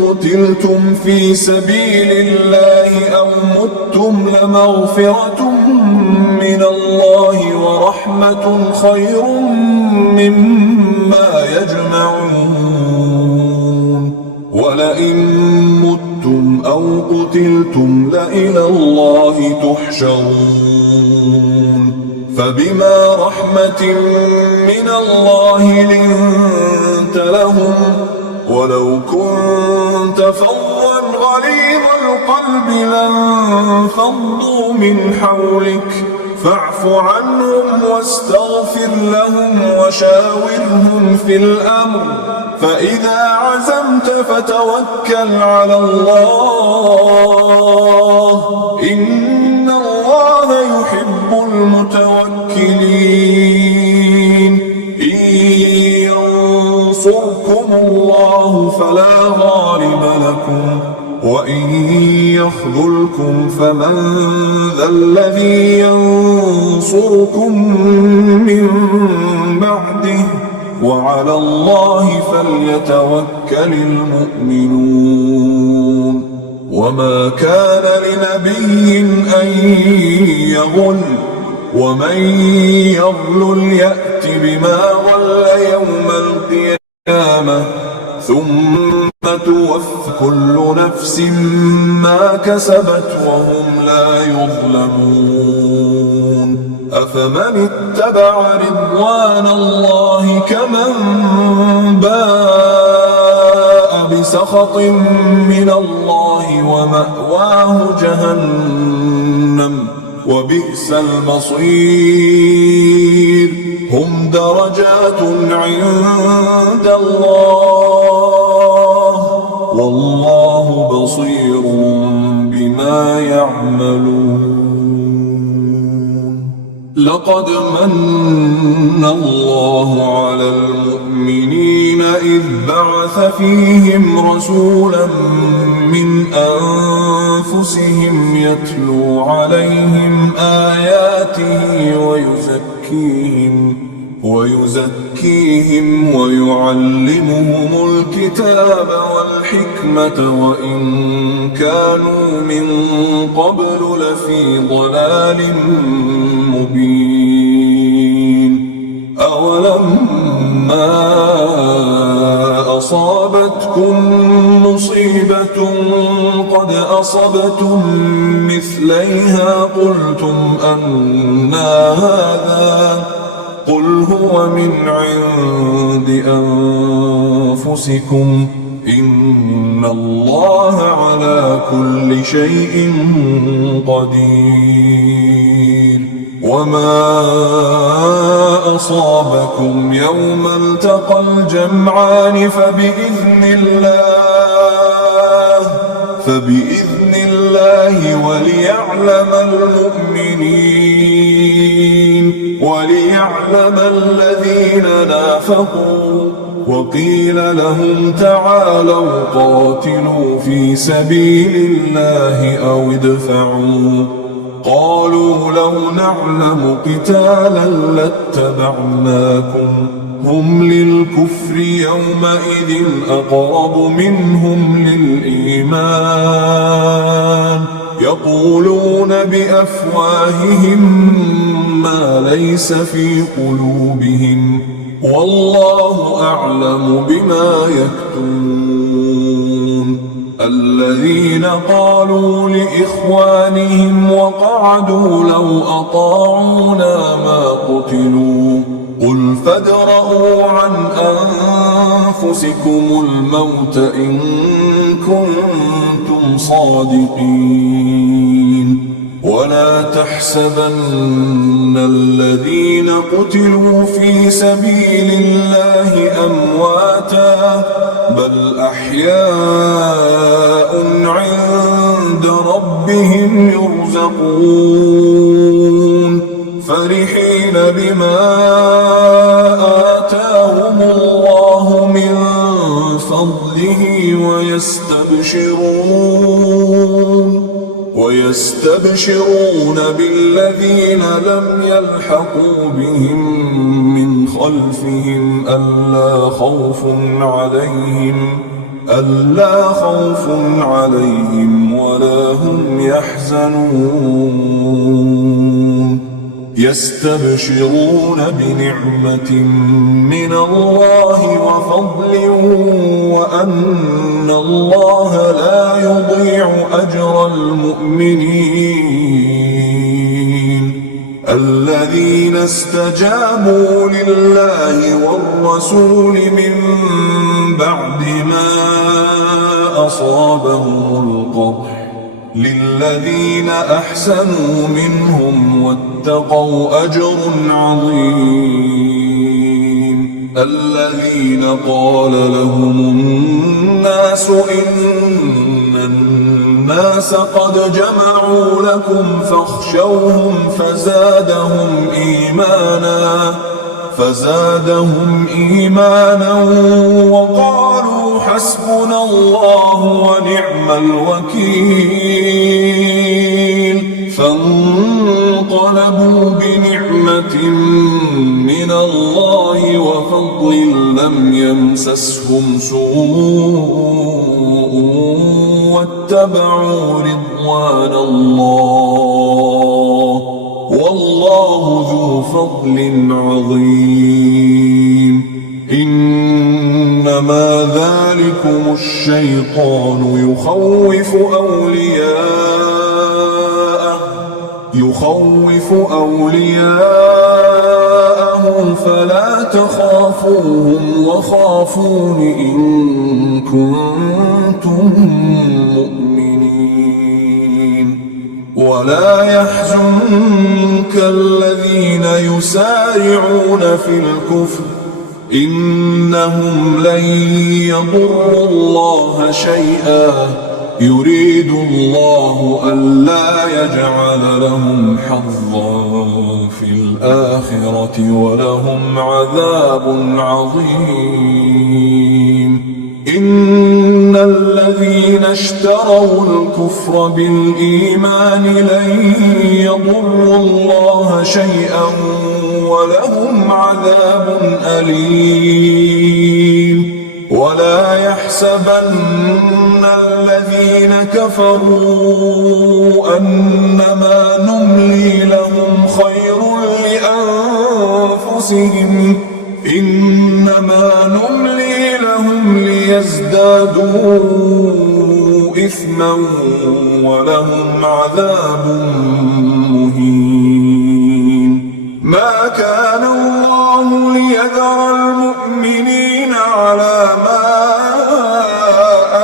قتلتم في سبيل الله أو متم لمغفرة من الله ورحمة خير مما يجمعون. ولئن متم أو قتلتم لإلى الله تحشرون. فبما رحمة من الله لنت لهم ولو كنت فظا غليظ القلب لانفضوا من حولك فاعف عنهم واستغفر لهم وشاورهم في الأمر فإذا عزمت فتوكل على الله إن الله يحب المتوكلين. إن ينصركم الله فلا غالب لكم وإن يخذلكم فمن ذا الذي ينصركم من بعده وعلى الله فليتوكل المؤمنون. وما كان لنبي أن يغل ومن يغلل يأت بما غل يوم القيامة ثم توفى كل نفس ما كسبت وهم لا يظلمون. أفمن اتبع رضوان الله كمن باء بسخط من الله ومأواه جهنم وبئس المصير. هم درجات عند الله والله بصير بما يعملون. لقد من الله على المؤمنين إذ بعث فيهم رسولا من أنفسهم يتلو عليهم آياته ويزكيهم ويعلمهم الكتاب والحكمة وإن كانوا من قبل لفي ضلال مبين. أولما أصابتكم مصيبة قد أصبتم مثليها قلتم أنى هذا قل هو من عند أنفسكم إن الله على كل شيء قدير. وما أصابكم يوم التقى الجمعان فبإذن الله وليعلم الذين نافقوا. وقيل لهم تعالوا قاتلوا في سبيل الله أو ادفعوا قالوا لو نعلم قتالا لاتبعناكم هم للكفر يومئذ أقرب منهم للإيمان يقولون بأفواههم ما ليس في قلوبهم والله أعلم بما يكتمون. الذين قالوا لإخوانهم وقعدوا لو أطاعونا ما قتلوا قل فادرءوا عن أنفسكم الموت إن كنتم صادقين. ولا تحسبن الذين قتلوا في سبيل الله أمواتا بل أحياء عند ربهم يرزقون فرحين بما آتاهم الله من فضله ويستبشرون بالذين لم يلحقوا بهم من خلفهم ألا خوف عليهم ولا هم يحزنون يستبشرون بنعمة من الله وفضل وأن الله لا يضيع أجر المؤمنين الذين استجابوا لله والرسول من بعد ما أصابهم القرح للذين أحسنوا منهم واتقوا أجر عظيم الذين قال لهم الناس إن الناس قد جمعوا لكم فاخشوهم فزادهم إيمانا وقالوا حسبنا الله ونعم الوكيل فانقلبوا بنعمة من الله وفضل لم يمسسهم سوء واتبعوا رضوان الله والله ذو فضل عظيم إنما ذلكم الشيطان يخوف أولياءه فلا تخافوهم وخافون إن كنتم مؤمنين ولا يحزنك الذين يسارعون في الكفر إنهم لن يضروا الله شيئا يريد الله ألا يجعل لهم حظا في الآخرة ولهم عذاب عظيم إن الذين اشتروا الكفر بالإيمان لن يضروا الله شيئا ولهم عذاب أليم ولا يحسبن الذين كفروا أنما نملي لهم خير لأنفسهم إنما نملي لهم ليزدادوا إثما ولهم عذاب مهين ما كان الله ليذر المؤمنين على ما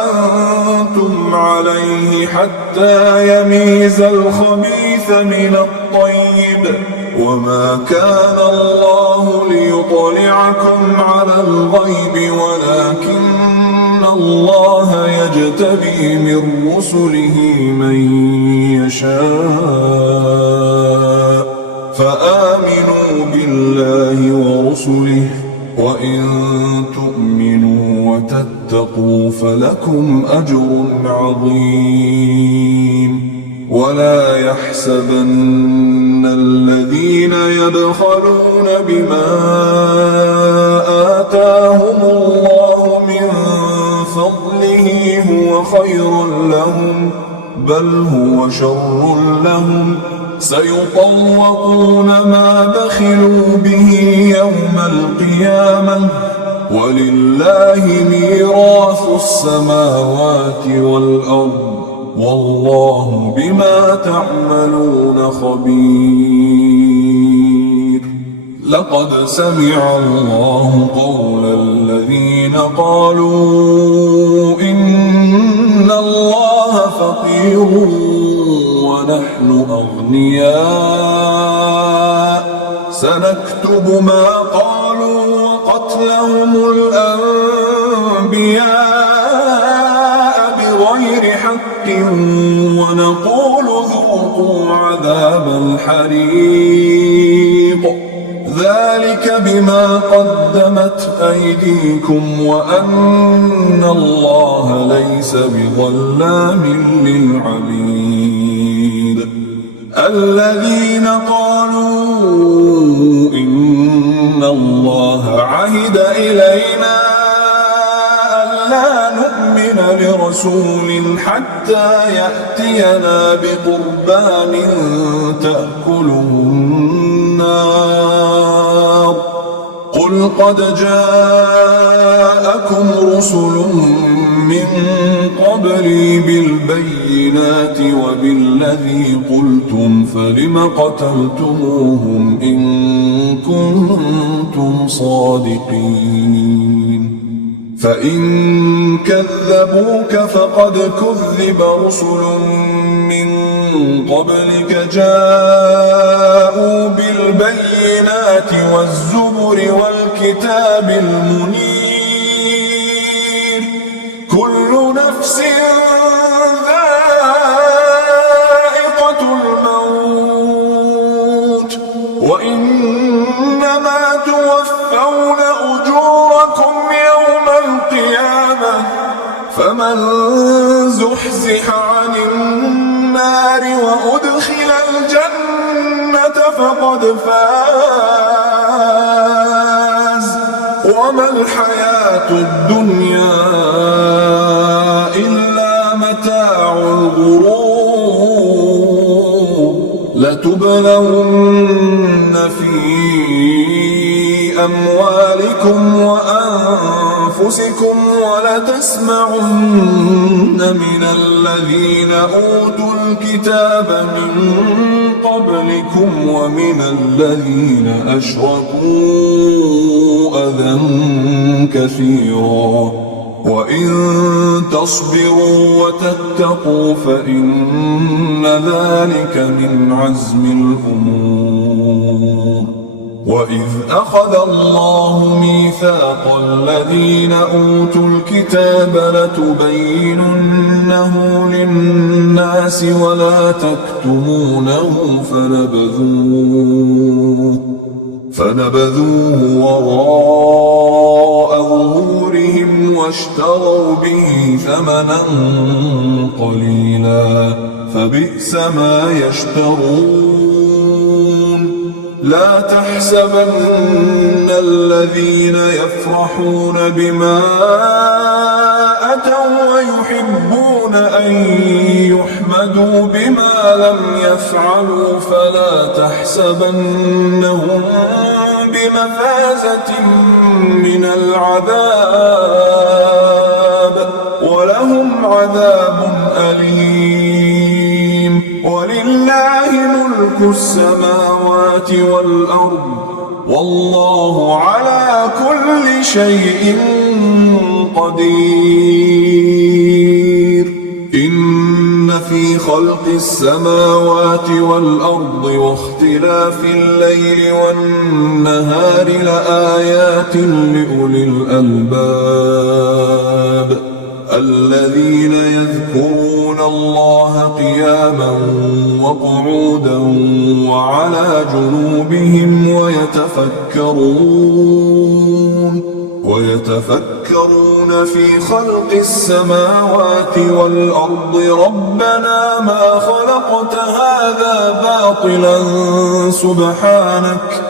أنتم عليه حتى يميز الخبيث من الطيب وما كان الله ليطلعكم على الغيب ولكن الله يجتبي من رسله من يشاء فآمنوا بالله ورسله وإن تؤمنوا وتتقوا فلكم أجر عظيم ولا يحسبن الذين يبخلون بما آتاهم الله من فضله هو خير لهم بل هو شر لهم سيطوقون ما بخلوا به يوم القيامة ولله ميراث السماوات والأرض والله بما تعملون خبير لقد سمع الله قول الذين قالوا إن الله فقير ونحن أغنياء سنكتب ما قالوا وقتلهم الأنبياء بغير حق ونقول ذوقوا عذاب الحريق ذلك بما قدمت أيديكم وأن الله ليس بظلام للعبيد الذين قالوا إن الله عهد إلينا ألا نؤمن لرسول حتى يأتينا بقربان تأكله النار قل قد جاءكم رسل من قبلي بالبينات وبالذي قلتم فلم قتلتموهم إن كنتم صادقين فإن كذبوك فقد كذب رسل من قبلك جاءوا بالبينات والزبر والكتاب المنير كل نفس ذائقة الموت وإنما توفون أجوركم يوم القيامة فمن زحزح عن النار وأدخل الجنة فقد فاز وما الحياة الدنيا إلا متاع الغرور لتبلون في أموالكم وأنفسكم ولتسمعن من الذين أوتوا الكتاب من قبلكم ومن الذين أشركوا أذى كثيرا وإن تصبروا وتتقوا فإن ذلك من عزم الأمور وإذ أخذ الله ميثاق الذين أوتوا الكتاب لتبيننه للناس ولا تكتمونه فنبذوه وراء ظهورهم واشتروا به ثمنا قليلا فبئس ما يشترون لا تحسبن الذين يفرحون بما أتوا ويحبون أن يحمدوا بما لم يفعلوا فلا تحسبنهم بمفازة من العذاب ولهم عذاب أليم ولله ملك السماوات والأرض والله على كل شيء قدير إن في خلق السماوات والأرض واختلاف الليل والنهار لآيات لأولي الألباب الذين يذكرون الله قياما وقعودا وعلى جنوبهم ويتفكرون في خلق السماوات والأرض ربنا ما خلقت هذا باطلا سبحانك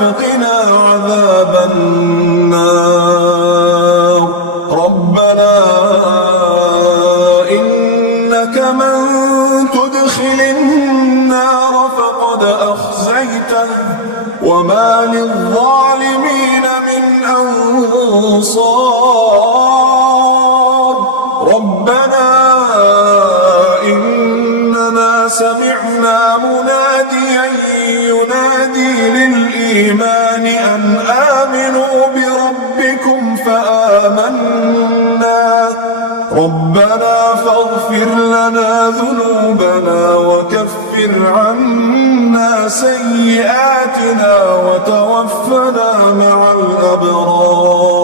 فقنا عذاب النار ربنا إنك من تدخل النار فقد أخزيته وما للظالمين من أنصار ربنا إننا سمعنا مناديا ينادي للإيمان أن آمنوا بربكم فآمنا ربنا فاغفر لنا ذنوبنا وكفر عنا سيئاتنا وتوفنا مع الأبرار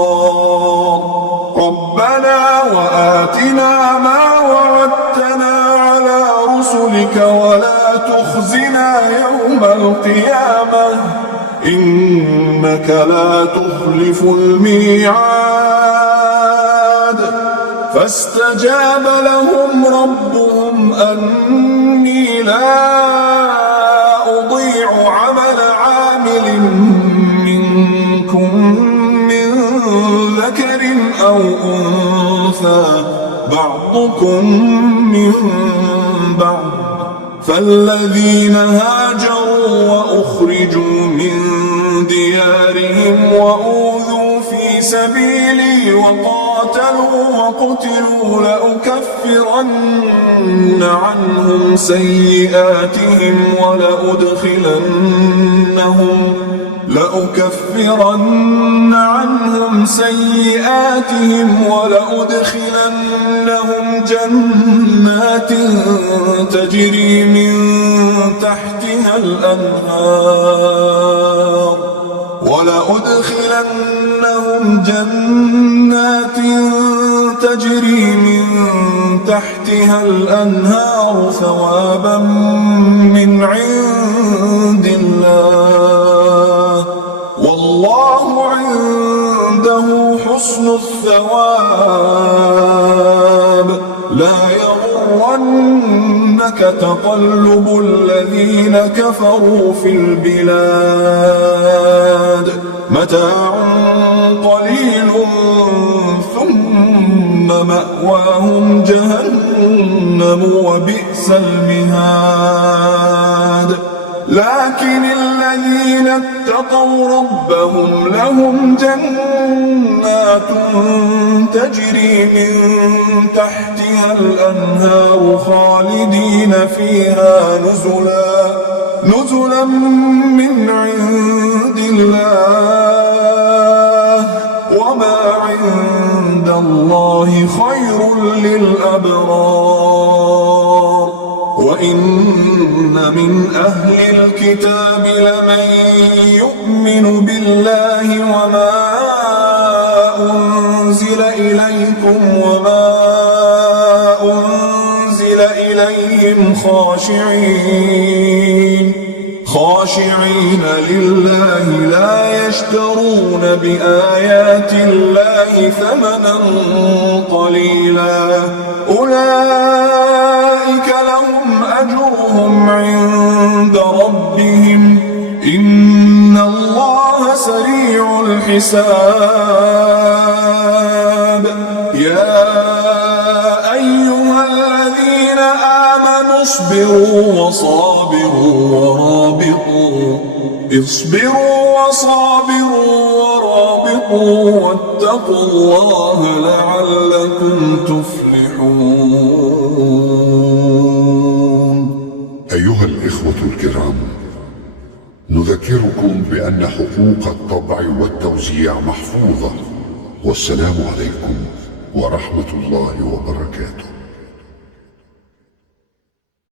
ربنا وآتنا ما وعدتنا على رسلك ولا تخزنا يوم القيامة إنك لا تخلف الميعاد فاستجاب لهم ربهم أني لا أضيع عمل عامل منكم من ذكر أو أنثى بعضكم من بعض فالذين هاجروا وأخرجوا من ديارهم وأوذوا في سبيلي وقاتلوا وقتلوا لأكفرن عنهم سيئاتهم ولأدخلنهم جنات تجري من تحتها الأنهار ثوابا من عند الله والله عنده حسن الثواب لا يغرنك تقلب الذين كفروا في البلاد متاع قليل ثم مأواهم جهنم وبئس المهاد لكن الذين اتقوا ربهم لهم جنات تجري من تحتها الأنهار خالدين فيها نزلا من عند الله وما عند الله خير للأبرار وإن من أهل الكتاب لمن يؤمن بالله وما أنزل إليكم وما أنزل إليهم خاشعين لله لا يشترون بآيات الله ثمنا قليلا أولئك لهم أجرهم عند ربهم إن الله سريع الحساب يا أيها الذين آمنوا اصبروا وصابروا ورابطوا واتقوا الله لعلكم تفلحون. أيها الإخوة الكرام، نذكركم بأن حقوق الطبع والتوزيع محفوظة. والسلام عليكم ورحمة الله وبركاته.